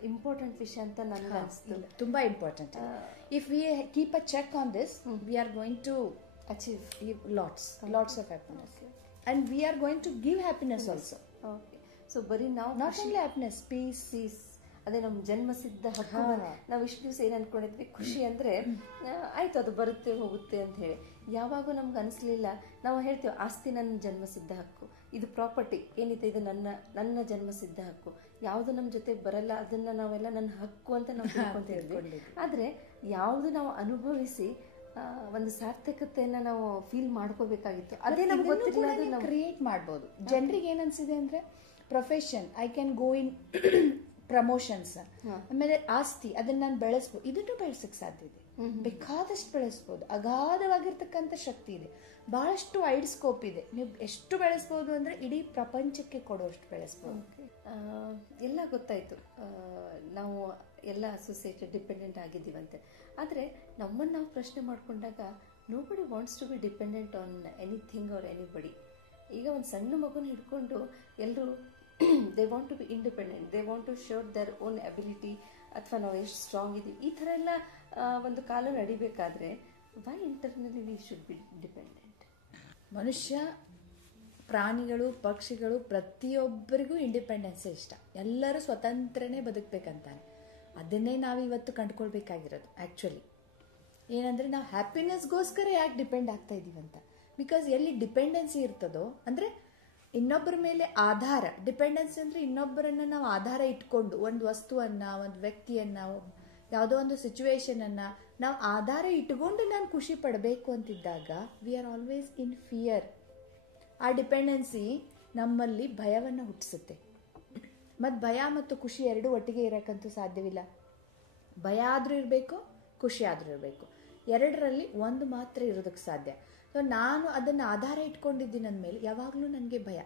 ಇಂಪಾರ್ಟೆಂಟ್ ವಿಷಯ ಅಂತ ನನಗೆ ಅನಿಸ್ತು. ತುಂಬ important. If we keep a check on this, we are going to achieve lots of happiness, and we are going to give happiness also. Okay, so ಬರೀ ನಾವು not only happiness, peace. ಅದೇ ನಮ್ಮ ಜನ್ಮಸಿದ್ಧ ಹಕ್ಕು. ನಾವು ಇಷ್ಟು ದಿವಸ ಏನು ಅನ್ಕೊಂಡಿದ್ವಿ, ಖುಷಿ ಅಂದರೆ ಆಯ್ತು ಅದು ಬರುತ್ತೆ ಹೋಗುತ್ತೆ ಅಂತ ಹೇಳಿ. ಯಾವಾಗೂ ನಮ್ಗೆ ಅನಿಸ್ಲಿಲ್ಲ. ನಾವು ಹೇಳ್ತೀವಿ ಆಸ್ತಿ ನನ್ನ ಜನ್ಮಸಿದ್ಧ ಹಕ್ಕು, ಇದು ಪ್ರಾಪರ್ಟಿ ಏನಿದೆ ಇದು ನನ್ನ ಜನ್ಮಸಿದ್ಧ ಹಕ್ಕು, ಯಾವುದು ನಮ್ಮ ಜೊತೆ ಬರಲ್ಲ ಅದನ್ನ ನಾವೆಲ್ಲ ನನ್ನ ಹಕ್ಕು ಅಂತ ನಾವು ತಿಳ್ಕೊಂತಿದ್ವಿ. ಆದರೆ ಯಾವುದು ನಾವು ಅನುಭವಿಸಿ ಒಂದು ಸಾರ್ಥಕತೆಯನ್ನ ನಾವು ಫೀಲ್ ಮಾಡ್ಕೋಬೇಕಾಗಿತ್ತು. ಅದೇ ನಮ್ಗೆ ಗೊತ್ತಿಲ್ಲ, ಕ್ರಿಯೇಟ್ ಮಾಡ್ಬೋದು. ಜನರಿಗೆ ಏನನ್ಸಿದೆ ಅಂದ್ರೆ, profession I can go in promotions, ಆಮೇಲೆ ಆಸ್ತಿ ಅದನ್ನ ನಾನು ಬೆಳೆಸ್ಬೋದು. ಇದನ್ನು ಬೆಳೆಸಕ್ ಸಾಧ್ಯ ಇದೆ, ಬೇಕಾದಷ್ಟು ಬೆಳೆಸ್ಬೋದು. ಅಗಾಧವಾಗಿರ್ತಕ್ಕಂಥ ಶಕ್ತಿ ಇದೆ, ಬಹಳಷ್ಟು ವೈಡ್ ಸ್ಕೋಪ್ ಇದೆ. ನೀವು ಎಷ್ಟು ಬೆಳೆಸ್ಬೋದು ಅಂದ್ರೆ ಇಡೀ ಪ್ರಪಂಚಕ್ಕೆ ಕೊಡುವಷ್ಟು ಬೆಳೆಸ್ಬೋದು. ಎಲ್ಲ ಗೊತ್ತಾಯ್ತು, ನಾವು ಎಲ್ಲ ಅಸೋಸಿಯೇಟೆಡ್ ಡಿಪೆಂಡೆಂಟ್ ಆಗಿದ್ದೀವಂತೆ. ಆದರೆ ನಮ್ಮನ್ನು ನಾವು ಪ್ರಶ್ನೆ ಮಾಡ್ಕೊಂಡಾಗ nobody wants to be dependent on anything or anybody. ಈಗ ಒಂದು ಸಣ್ಣ ಮಗುನ ಹಿಡ್ಕೊಂಡು ಎಲ್ಲರೂ they want to be independent, they want to show their own ability, ಅಥವಾ ನಾವು ಎಷ್ಟು ಸ್ಟ್ರಾಂಗ್ ಇದ್ದೀವಿ, ಈ ಥರ ಎಲ್ಲ ಒಂದು ಕಾಲ ನಡಿಬೇಕಾದ್ರೆ why internally we should be dependent. ಮನುಷ್ಯ, ಪ್ರಾಣಿಗಳು, ಪಕ್ಷಿಗಳು ಪ್ರತಿಯೊಬ್ಬರಿಗೂ ಇಂಡಿಪೆಂಡೆನ್ಸೇ ಇಷ್ಟ. ಎಲ್ಲರೂ ಸ್ವತಂತ್ರನೇ ಬದುಕಬೇಕಂತಾನೆ. ಅದನ್ನೇ ನಾವಿವತ್ತು ಕಂಡುಕೊಳ್ಬೇಕಾಗಿರೋದು. ಆ್ಯಕ್ಚುಲಿ ಏನಂದರೆ, ನಾವು ಹ್ಯಾಪಿನೆಸ್ಗೋಸ್ಕರ ಯಾಕೆ ಡಿಪೆಂಡ್ ಆಗ್ತಾ ಇದ್ದೀವಂತ. ಬಿಕಾಸ್ ಎಲ್ಲಿ ಡಿಪೆಂಡೆನ್ಸಿ ಇರ್ತದೋ ಅಂದರೆ ಇನ್ನೊಬ್ಬರ ಮೇಲೆ ಆಧಾರ. ಡಿಪೆಂಡೆನ್ಸಿ ಅಂದರೆ ಇನ್ನೊಬ್ಬರನ್ನು ನಾವು ಆಧಾರ ಇಟ್ಕೊಂಡು ಒಂದು ವಸ್ತುವನ್ನು, ಒಂದು ವ್ಯಕ್ತಿಯನ್ನು, ಯಾವುದೋ ಒಂದು ಸಿಚುವೇಶನನ್ನು ನಾವು ಆಧಾರ ಇಟ್ಕೊಂಡು ನಾನು ಖುಷಿ ಪಡಬೇಕು ಅಂತಿದ್ದಾಗ we are always in fear. ಆ ಡಿಪೆಂಡೆನ್ಸಿ ನಮ್ಮಲ್ಲಿ ಭಯವನ್ನು ಹುಟ್ಟಿಸುತ್ತೆ. ಮತ್ತು ಭಯ ಮತ್ತು ಖುಷಿ ಎರಡೂ ಒಟ್ಟಿಗೆ ಇರೋಕ್ಕಂತೂ ಸಾಧ್ಯವಿಲ್ಲ. ಭಯ ಆದರೂ ಇರಬೇಕು, ಖುಷಿ ಆದರೂ ಇರಬೇಕು. ಎರಡರಲ್ಲಿ ಒಂದು ಮಾತ್ರ ಇರೋದಕ್ಕೆ ಸಾಧ್ಯ. ಸೊ ನಾನು ಅದನ್ನು ಆಧಾರ ಇಟ್ಕೊಂಡಿದ್ದೀನಿ ಅಂದಮೇಲೆ ಯಾವಾಗಲೂ ನನಗೆ ಭಯ.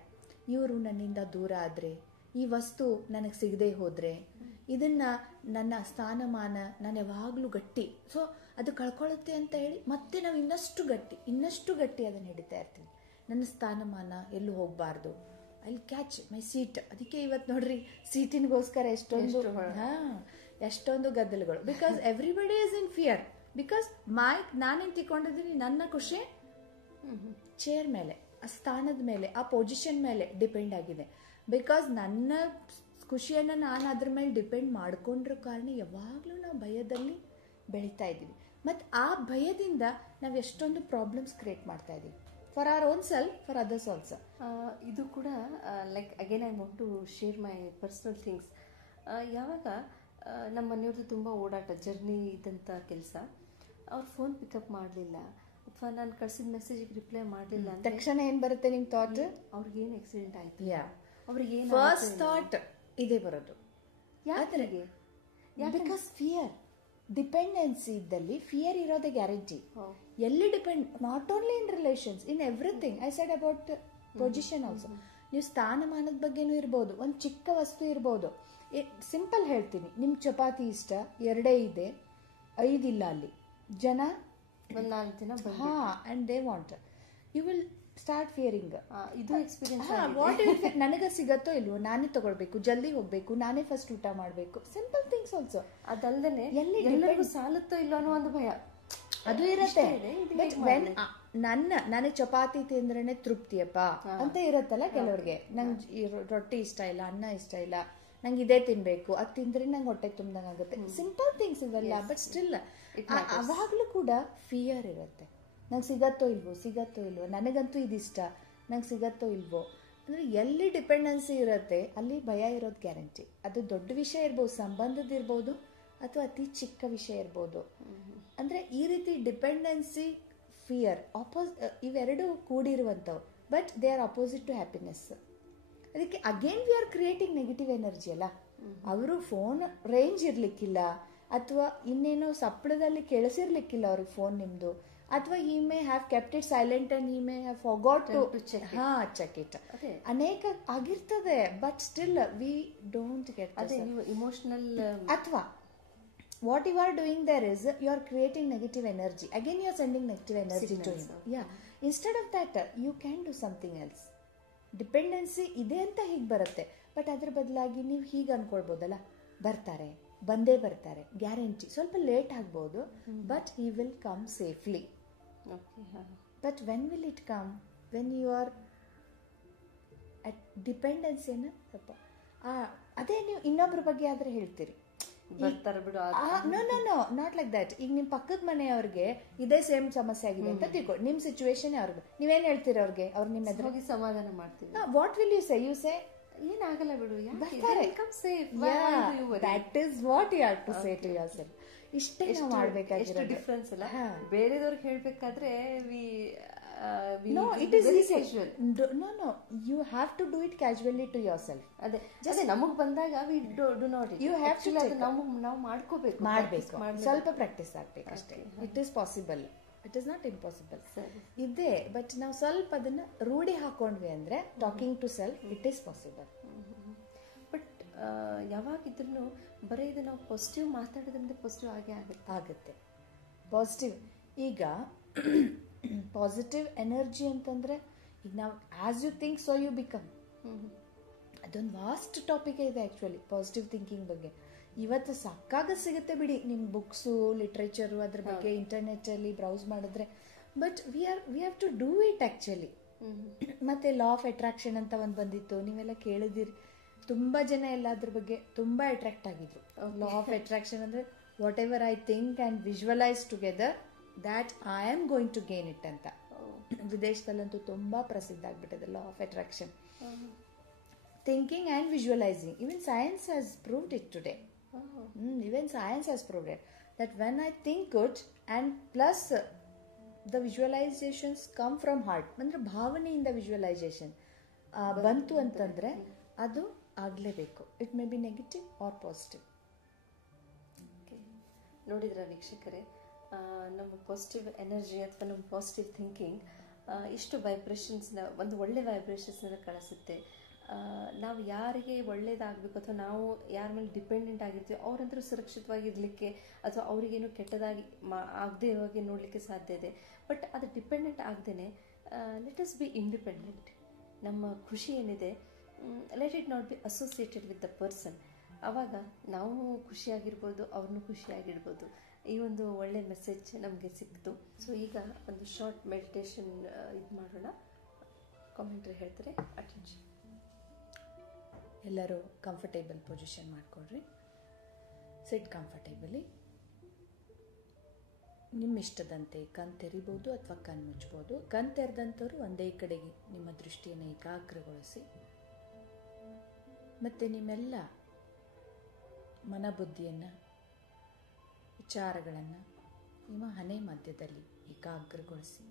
ಇವರು ನನ್ನಿಂದ ದೂರ ಆದರೆ, ಈ ವಸ್ತು ನನಗೆ ಸಿಗದೆ ಹೋದರೆ, ಇದನ್ನು ನನ್ನ ಸ್ಥಾನಮಾನ ನಾನು ಯಾವಾಗಲೂ ಗಟ್ಟಿ, ಸೊ ಅದು ಕಳ್ಕೊಳ್ಳುತ್ತೆ ಅಂತ ಹೇಳಿ ಮತ್ತೆ ನಾವು ಇನ್ನಷ್ಟು ಗಟ್ಟಿ ಅದನ್ನು ಹಿಡಿತಾ ಇರ್ತೀವಿ. ನನ್ನ ಸ್ಥಾನಮಾನ ಎಲ್ಲೂ ಹೋಗಬಾರ್ದು, ಐ ಕ್ಯಾಚ್ ಮೈ ಸೀಟ್. ಅದಕ್ಕೆ ಇವತ್ತು ನೋಡ್ರಿ ಸೀಟಿನಗೋಸ್ಕರ ಎಷ್ಟೊಂದು ಗದ್ದಲಗಳು. Because everybody is in fear. Because ನಾನೇನು ತಿಳ್ಕೊಂಡಿದ್ದೀನಿ, ನನ್ನ ಖುಷಿ ಚೇರ್ ಮೇಲೆ, ಆ ಸ್ಥಾನದ ಮೇಲೆ, ಆ ಪೊಸಿಷನ್ ಮೇಲೆ ಡಿಪೆಂಡ್ ಆಗಿದೆ. ಬಿಕಾಸ್ ನನ್ನ ಖುಷಿಯನ್ನು ನಾನು ಅದ್ರ ಮೇಲೆ ಡಿಪೆಂಡ್ ಮಾಡ್ಕೊಂಡ್ರ ಕಾರಣ ಯಾವಾಗಲೂ ನಾವು ಭಯದಲ್ಲಿ ಬೆಳೀತಾ ಇದ್ದೀವಿ. ಮತ್ತು ಆ ಭಯದಿಂದ ನಾವು ಎಷ್ಟೊಂದು ಪ್ರಾಬ್ಲಮ್ಸ್ ಕ್ರಿಯೇಟ್ ಮಾಡ್ತಾ ಇದ್ದೀವಿ, for our own self, for others also. ಇದು ಕೂಡ like again I want to share my personal things. ಯಾವಾಗ ನಮ್ಮ ಮನೆಯವ್ರದ್ದು ತುಂಬ ಓಡಾಟ ಜರ್ನಿ ಇದ್ದಂಥ ಕೆಲಸ, ಅವ್ರು ಫೋನ್ ಪಿಕಪ್ ಮಾಡಲಿಲ್ಲ ಅಥವಾ ನಾನು ಕಳಿಸಿದ ಮೆಸೇಜಿಗೆ ರಿಪ್ಲೈ ಮಾಡಲಿಲ್ಲ ಅಂತ ತಕ್ಷಣ ಏನು ಬರುತ್ತೆ ನಿಮ್ಮ ಥಾಟ್? ಅವ್ರಿಗೇನು ಆಕ್ಸಿಡೆಂಟ್ ಆಯಿತು, ಅವ್ರಿಗೆ ಫಸ್ಟ್ ಥಾಟ್ ಇದೇ ಬರೋದು. ಯಾಕೆ? ಬಿಕಾಸ್ ಫಿಯರ್, ಡಿಪೆಂಡೆನ್ಸಿ ಇದ್ದಲ್ಲಿ ಫಿಯರ್ ಇರೋದೇ ಗ್ಯಾರಂಟಿ. ಎಲ್ಲಿ depend, not only in relations, in everything. I said about position also. ನೀವು ಸ್ಥಾನಮಾನದ ಬಗ್ಗೆನೂ ಇರ್ಬೋದು, ಒಂದು ಚಿಕ್ಕ ವಸ್ತು ಇರ್ಬೋದು. ಸಿಂಪಲ್ ಹೇಳ್ತೀನಿ, ನಿಮ್ಗೆ ಚಪಾತಿ ಇಷ್ಟ, 2 ಇದೆ, 5 ಇಲ್ಲ, ಅಲ್ಲಿ ಜನ 4 ಜನ, and they want, you will start fearing. ಇದು ಎಕ್ಸ್ಪೀರಿಯನ್ಸ್. ವಾಟ್ ಇಫ್ ನನಗೆ ಸಿಗತ್ತೋ ಇಲ್ವೋ, ನಾನೇ ತಗೊಳ್ಬೇಕು, ಜಲ್ದಿ ಹೋಗ್ಬೇಕು, ನಾನೇ ಫಸ್ಟ್ ಊಟ ಮಾಡಬೇಕು, ಸಿಂಪಲ್ ಥಿಂಗ್ಸ್ ಆಲ್ಸೋ. ಅದಲ್ಲದೆ ಎಲ್ಲರಿಗೂ ಸಾಲುತ್ತೋ ಇಲ್ಲೋ ಅನ್ನೋ ಒಂದು ಭಯ ಅದು ಇರುತ್ತೆ. ಬಟ್ ವೆನ್ ನನಗೆ ಚಪಾತಿ ತಿಂದ್ರೇನೆ ತೃಪ್ತಿಯಪ್ಪ ಅಂತ ಇರುತ್ತಲ್ಲ ಕೆಲವ್ರಿಗೆ, ನಂಗೆ ರೊಟ್ಟಿ ಇಷ್ಟ ಇಲ್ಲ, ಅನ್ನ ಇಷ್ಟ ಇಲ್ಲ, ನಂಗೆ ಇದೇ ತಿನ್ಬೇಕು, ಅದು ತಿಂದ್ರೆ ನಂಗೆ ಹೊಟ್ಟೆ ತುಂಬ್ದಂಗೆ ಆಗುತ್ತೆ. ಸಿಂಪಲ್ ಥಿಂಗ್ಸ್ ಇವೆಲ್ಲ. ಬಟ್ ಸ್ಟಿಲ್ ಅವಾಗಲೂ ಕೂಡ ಫಿಯರ್ ಇರುತ್ತೆ. ನಂಗೆ ಸಿಗತ್ತೋ ಇಲ್ವೋ, ನನಗಂತೂ ಇದಿಷ್ಟ, ನಂಗೆ ಸಿಗತ್ತೋ ಇಲ್ವೋ. ಅಂದರೆ ಎಲ್ಲಿ ಡಿಪೆಂಡೆನ್ಸಿ ಇರುತ್ತೆ ಅಲ್ಲಿ ಭಯ ಇರೋದು ಗ್ಯಾರಂಟಿ. ಅದು ದೊಡ್ಡ ವಿಷಯ ಇರ್ಬೋದು, ಸಂಬಂಧದಿರ್ಬೋದು, ಅಥವಾ ಅತಿ ಚಿಕ್ಕ ವಿಷಯ ಇರ್ಬೋದು. ಅಂದರೆ ಈ ರೀತಿ ಡಿಪೆಂಡೆನ್ಸಿ, ಫಿಯರ್, ಇವೆರಡು ಕೂಡಿರುವಂಥವು. But they are opposite to happiness. ಅದಕ್ಕೆ again we are creating negative energy ಅಲ್ಲ. ಅವರು ಫೋನ್ ರೇಂಜ್ ಇರಲಿಕ್ಕಿಲ್ಲ, ಅಥವಾ ಇನ್ನೇನೋ ಸಪ್ಪಳದಲ್ಲಿ ಕೇಳಿಸಿರ್ಲಿಕ್ಕಿಲ್ಲ ಅವ್ರಿಗೆ ಫೋನ್ ನಿಮ್ಮದು, ಅಥವಾ he may have kept it silent and he may have forgot to check it. ಅನೇಕ ಆಗಿರ್ತದೆ. But still we don't get emotional. ಅಥವಾ what you are doing there is you are creating negative energy. Again you are sending negative energy to him. Instead of that you can do something else. Dependency ಇದೆ ಅಂತ ಹೀಗೆ ಬರುತ್ತೆ. ಬಟ್ ಅದ್ರ ಬದಲಾಗಿ ನೀವು ಹೀಗೆ ಅನ್ಕೊಳ್ಬೋದಲ್ಲ, ಬಂದೇ ಬರ್ತಾರೆ, ಗ್ಯಾರಂಟಿ. ಸ್ವಲ್ಪ ಲೇಟ್ ಆಗ್ಬೋದು, but he will come safely. But when will it come? When you are at dependency na ಸ್ವಲ್ಪ ಅದೇ ನೀವು ಇನ್ನೊಬ್ಬರ ಬಗ್ಗೆ ಆದ್ರೆ ಹೇಳ್ತೀರಿ, ನೋ ನಾಟ್ ಲೈಕ್ ದಟ್. ಈಗ ನಿಮ್ಮ ಪಕ್ಕದ ಮನೆಯವ್ರಿಗೆ ಇದೇ ಸೇಮ್ ಸಮಸ್ಯೆ ಆಗಿದೆ ಅಂತ ತಿಳ್ಕೊ, ನಿಮ್ಮ ಸಿಚುವೇಶನ್ ಅವ್ರಿಗೆ ನೀವೇನ್ ಹೇಳ್ತೀರಿ ಅವ್ರಿಗೆ? ಅವ್ರು ನಿಮ್ಮ ಎದುರು ಸಮಾಧಾನ ಮಾಡ್ತೀವಿ. What will you say? You say ಏನಾಗಲ್ಲ ಬಿಡು, that is what you have to say to yourself. ಇಷ್ಟೇ ನಾವು ಮಾಡ್ಬೇಕಾಗಿರೋದು. ಡಿಫ್ರೆನ್ಸ್ ಅಲ್ಲ. ಬೇರೆದವ್ರಿಗೆ ಹೇಳ್ಬೇಕಾದ್ರೆ no, it is casual. No, you have to do it casually to yourself. ಅದೇ ನಮಗೆ ಬಂದಾಗ we do not it. You have to ನಾವು ಮಾಡ್ಕೋಬೇಕು, ಸ್ವಲ್ಪ ಪ್ರಾಕ್ಟೀಸ್ ಆಗ್ಬೇಕು ಅಷ್ಟೇ. It is possible, it is not impossible ಇದೆ. ಬಟ್ ನಾವು ಸ್ವಲ್ಪ ಅದನ್ನ ರೂಢಿ ಹಾಕೊಂಡ್ವಿ ಅಂದ್ರೆ talking to self, it is possible. But ಯಾವಾಗಿದ್ರೂ ಬರೀ ಇದು ನಾವು ಪಾಸಿಟಿವ್ ಮಾತಾಡೋದ್ರಿಂದ ಪಾಸಿಟಿವ್ ಆಗುತ್ತೆ. ಪಾಸಿಟಿವ್ ಈಗ ಪಾಸಿಟಿವ್ ಎನರ್ಜಿ ಅಂತಂದರೆ ಈಗ ನಾವು as you think so you become, ಅದೊಂದು ವಾಸ್ಟ್ ಟಾಪಿಕ್ ಇದೆ ಆ್ಯಕ್ಚುಲಿ ಪಾಸಿಟಿವ್ ಥಿಂಕಿಂಗ್ ಬಗ್ಗೆ. ಇವತ್ತು ಸಾಕಾಗ ಸಿಗುತ್ತೆ ಬಿಡಿ, ನಿಮ್ಮ ಬುಕ್ಸು, ಲಿಟ್ರೇಚರು ಅದ್ರ ಬಗ್ಗೆ ಇಂಟರ್ನೆಟ್ಟಲ್ಲಿ ಬ್ರೌಸ್ ಮಾಡಿದ್ರೆ. But we have to do it actually. ಮತ್ತು ಲಾ ಆಫ್ ಅಟ್ರಾಕ್ಷನ್ ಅಂತ ಒಂದು ಬಂದಿತ್ತು, ನೀವೆಲ್ಲ ಕೇಳಿದಿರಿ. ತುಂಬ ಜನ ಎಲ್ಲ ಅದ್ರ ಬಗ್ಗೆ ತುಂಬ ಅಟ್ರಾಕ್ಟ್ ಆಗಿದ್ರು. ಲಾ ಆಫ್ ಅಟ್ರಾಕ್ಷನ್ ಅಂದರೆ whatever I think and visualise together that I am going to gain it ಅಂತ. ವಿದೇಶದಲ್ಲಂತೂ ತುಂಬ ಪ್ರಸಿದ್ಧ ಆಗಿಬಿಟ್ಟಿದೆ ಲಾ of attraction. Thinking and visualising, even science has proved it today. Even science has proved it that when I think good and plus the visualizations come from heart, ಅಂದರೆ ಭಾವನೆಯಿಂದ ವಿಜುವಲೈಸೇಷನ್ ಬಂತು ಅಂತಂದರೆ ಅದು ಆಗಲೇಬೇಕು. It may be negative or positive. ನೋಡಿದ್ರ ವೀಕ್ಷಕರೇ, ನಮ್ಮ ಪಾಸಿಟಿವ್ ಎನರ್ಜಿ ಅಥವಾ ನಮ್ಮ ಪಾಸಿಟಿವ್ ಥಿಂಕಿಂಗ್ ಇಷ್ಟು ವೈಬ್ರೇಷನ್ಸ್ನ, ಒಂದು ಒಳ್ಳೆ ವೈಬ್ರೇಷನ್ಸ್ನ ಕಳಿಸುತ್ತೆ. ನಾವು ಯಾರಿಗೆ ಒಳ್ಳೇದಾಗಬೇಕು ಅಥವಾ ನಾವು ಯಾರ ಮೇಲೆ ಡಿಪೆಂಡೆಂಟ್ ಆಗಿರ್ತೀವಿ ಅವರಂದ್ರೂ ಸುರಕ್ಷಿತವಾಗಿರಲಿಕ್ಕೆ ಅಥವಾ ಅವರಿಗೇನು ಕೆಟ್ಟದಾಗಿ ಆಗದೆ ಇರೋ ಹಾಗೆ ನೋಡಲಿಕ್ಕೆ ಸಾಧ್ಯ ಇದೆ. ಬಟ್ ಅದು ಡಿಪೆಂಡೆಂಟ್ ಆಗದೇ ಲೆಟ್ ಅಸ್ ಬಿ ಇಂಡಿಪೆಂಡೆಂಟ್. ನಮ್ಮ ಖುಷಿ ಏನಿದೆ let it not be associated with the person. ಆವಾಗ ನಾವು ಖುಷಿಯಾಗಿರ್ಬೋದು, ಅವ್ರನ್ನೂ ಖುಷಿಯಾಗಿರ್ಬೋದು. ಈ ಒಂದು ಒಳ್ಳೆ ಮೆಸೇಜ್ ನಮಗೆ ಸಿಕ್ತು. ಸೊ ಈಗ ಒಂದು ಶಾರ್ಟ್ ಮೆಡಿಟೇಷನ್ ಇದು ಮಾಡೋಣ. ಕಾಮೆಂಟ್ರಿ ಹೇಳ್ತಾರೆ. ಅಟೆನ್ಷನ್. ಎಲ್ಲರೂ ಕಂಫರ್ಟೇಬಲ್ ಪೊಸಿಷನ್ ಮಾಡಿಕೊಡ್ರಿ. ಸಿಟ್ ಕಂಫರ್ಟೇಬಲಿ. ನಿಮ್ಮ ಇಷ್ಟದಂತೆ ಕಣ್ ತೆರಿಬೋದು ಅಥವಾ ಕಣ್ ಮುಚ್ಬೋದು. ಕಣ್ ತೆರೆದಂಥವ್ರು ಒಂದೇ ಕಡೆಗೆ ನಿಮ್ಮ ದೃಷ್ಟಿಯನ್ನು ಏಕಾಗ್ರಗೊಳಿಸಿ ಮತ್ತು ನಿಮ್ಮೆಲ್ಲ ಮನಬುದ್ಧಿಯನ್ನು, ವಿಚಾರಗಳನ್ನು ನಿಮ್ಮ ಹಣೆ ಮಧ್ಯದಲ್ಲಿ ಏಕಾಗ್ರಗೊಳಿಸಿ.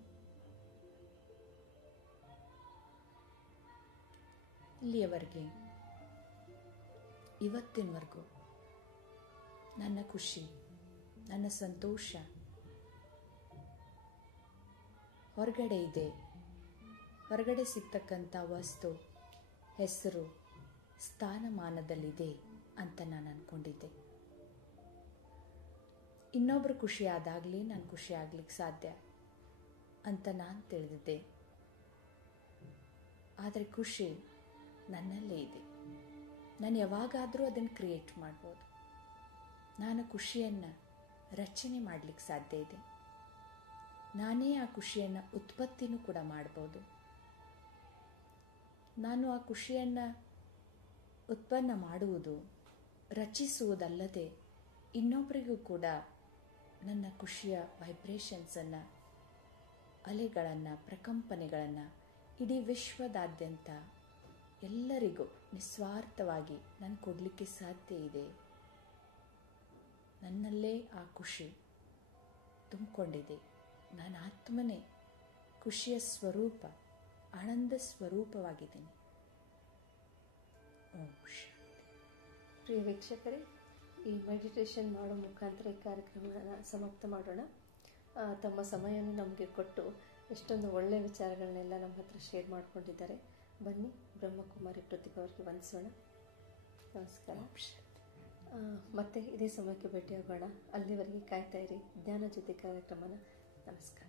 ಇಲ್ಲಿಯವರೆಗೆ ಇವತ್ತಿನವರೆಗೂ ನನ್ನ ಖುಷಿ, ನನ್ನ ಸಂತೋಷ ಹೊರಗಡೆ ಇದೆ, ಹೊರಗಡೆ ಸಿಗ್ತಕ್ಕಂಥ ವಸ್ತು, ಹೆಸರು, ಸ್ಥಾನಮಾನದಲ್ಲಿದೆ ಅಂತ ನಾನು ಅಂದ್ಕೊಂಡಿದ್ದೆ. ಇನ್ನೊಬ್ಬರು ಖುಷಿ ಆದಾಗಲೇ ನಾನು ಖುಷಿ ಆಗ್ಲಿಕ್ಕೆ ಸಾಧ್ಯ ಅಂತ ನಾನು ತಿಳಿದಿದ್ದೆ. ಆದರೆ ಖುಷಿ ನನ್ನಲ್ಲೇ ಇದೆ. ನಾನು ಯಾವಾಗಾದರೂ ಅದನ್ನು ಕ್ರಿಯೇಟ್ ಮಾಡ್ಬೋದು. ನಾನು ಖುಷಿಯನ್ನು ರಚನೆ ಮಾಡಲಿಕ್ಕೆ ಸಾಧ್ಯ ಇದೆ. ನಾನೇ ಆ ಖುಷಿಯನ್ನು ಉತ್ಪತ್ತಿನೂ ಕೂಡ ಮಾಡ್ಬೋದು. ನಾನು ಆ ಖುಷಿಯನ್ನು ಉತ್ಪನ್ನ ಮಾಡುವುದು, ರಚಿಸುವುದಲ್ಲದೆ ಇನ್ನೊಬ್ಬರಿಗೂ ಕೂಡ ನನ್ನ ಖುಷಿಯ ವೈಬ್ರೇಷನ್ಸನ್ನು, ಅಲೆಗಳನ್ನು, ಪ್ರಕಂಪನೆಗಳನ್ನು ಇಡೀ ವಿಶ್ವದಾದ್ಯಂತ ಎಲ್ಲರಿಗೂ ನಿಸ್ವಾರ್ಥವಾಗಿ ನಾನು ಕೊಡಲಿಕ್ಕೆ ಸಾಧ್ಯ ಇದೆ. ನನ್ನಲ್ಲೇ ಆ ಖುಷಿ ತುಂಬಿಕೊಂಡಿದೆ. ನಾನು ಆತ್ಮನೇ ಖುಷಿಯ ಸ್ವರೂಪ, ಆನಂದ ಸ್ವರೂಪವಾಗಿದ್ದೀನಿ. ಓಂ ಶಾಂತಿ. ಪ್ರಿಯ ವೀಕ್ಷಕರೇ, ಈ ಮೆಡಿಟೇಷನ್ ಮಾಡೋ ಮುಖಾಂತರ ಈ ಕಾರ್ಯಕ್ರಮವನ್ನು ಸಮಾಪ್ತ ಮಾಡೋಣ. ತಮ್ಮ ಸಮಯವನ್ನು ನಮಗೆ ಕೊಟ್ಟು ಎಷ್ಟೊಂದು ಒಳ್ಳೆಯ ವಿಚಾರಗಳನ್ನೆಲ್ಲ ನಮ್ಮ ಹತ್ರ ಶೇರ್ ಮಾಡ್ಕೊಂಡಿದ್ದಾರೆ. ಬನ್ನಿ ಬ್ರಹ್ಮಕುಮಾರಿ ಪ್ರತಿಭಾ ಅವರಿಗೆ ವಂದಿಸೋಣ. ನಮಸ್ಕಾರ. ಮತ್ತೆ ಇದೇ ಸಮಯಕ್ಕೆ ಭೇಟಿಯಾಗೋಣ. ಅಲ್ಲಿವರೆಗೆ ಕಾಯ್ತಾ ಇರಿ ಜ್ಞಾನ ಜ್ಯೋತಿ ಕಾರ್ಯಕ್ರಮನ. ನಮಸ್ಕಾರ.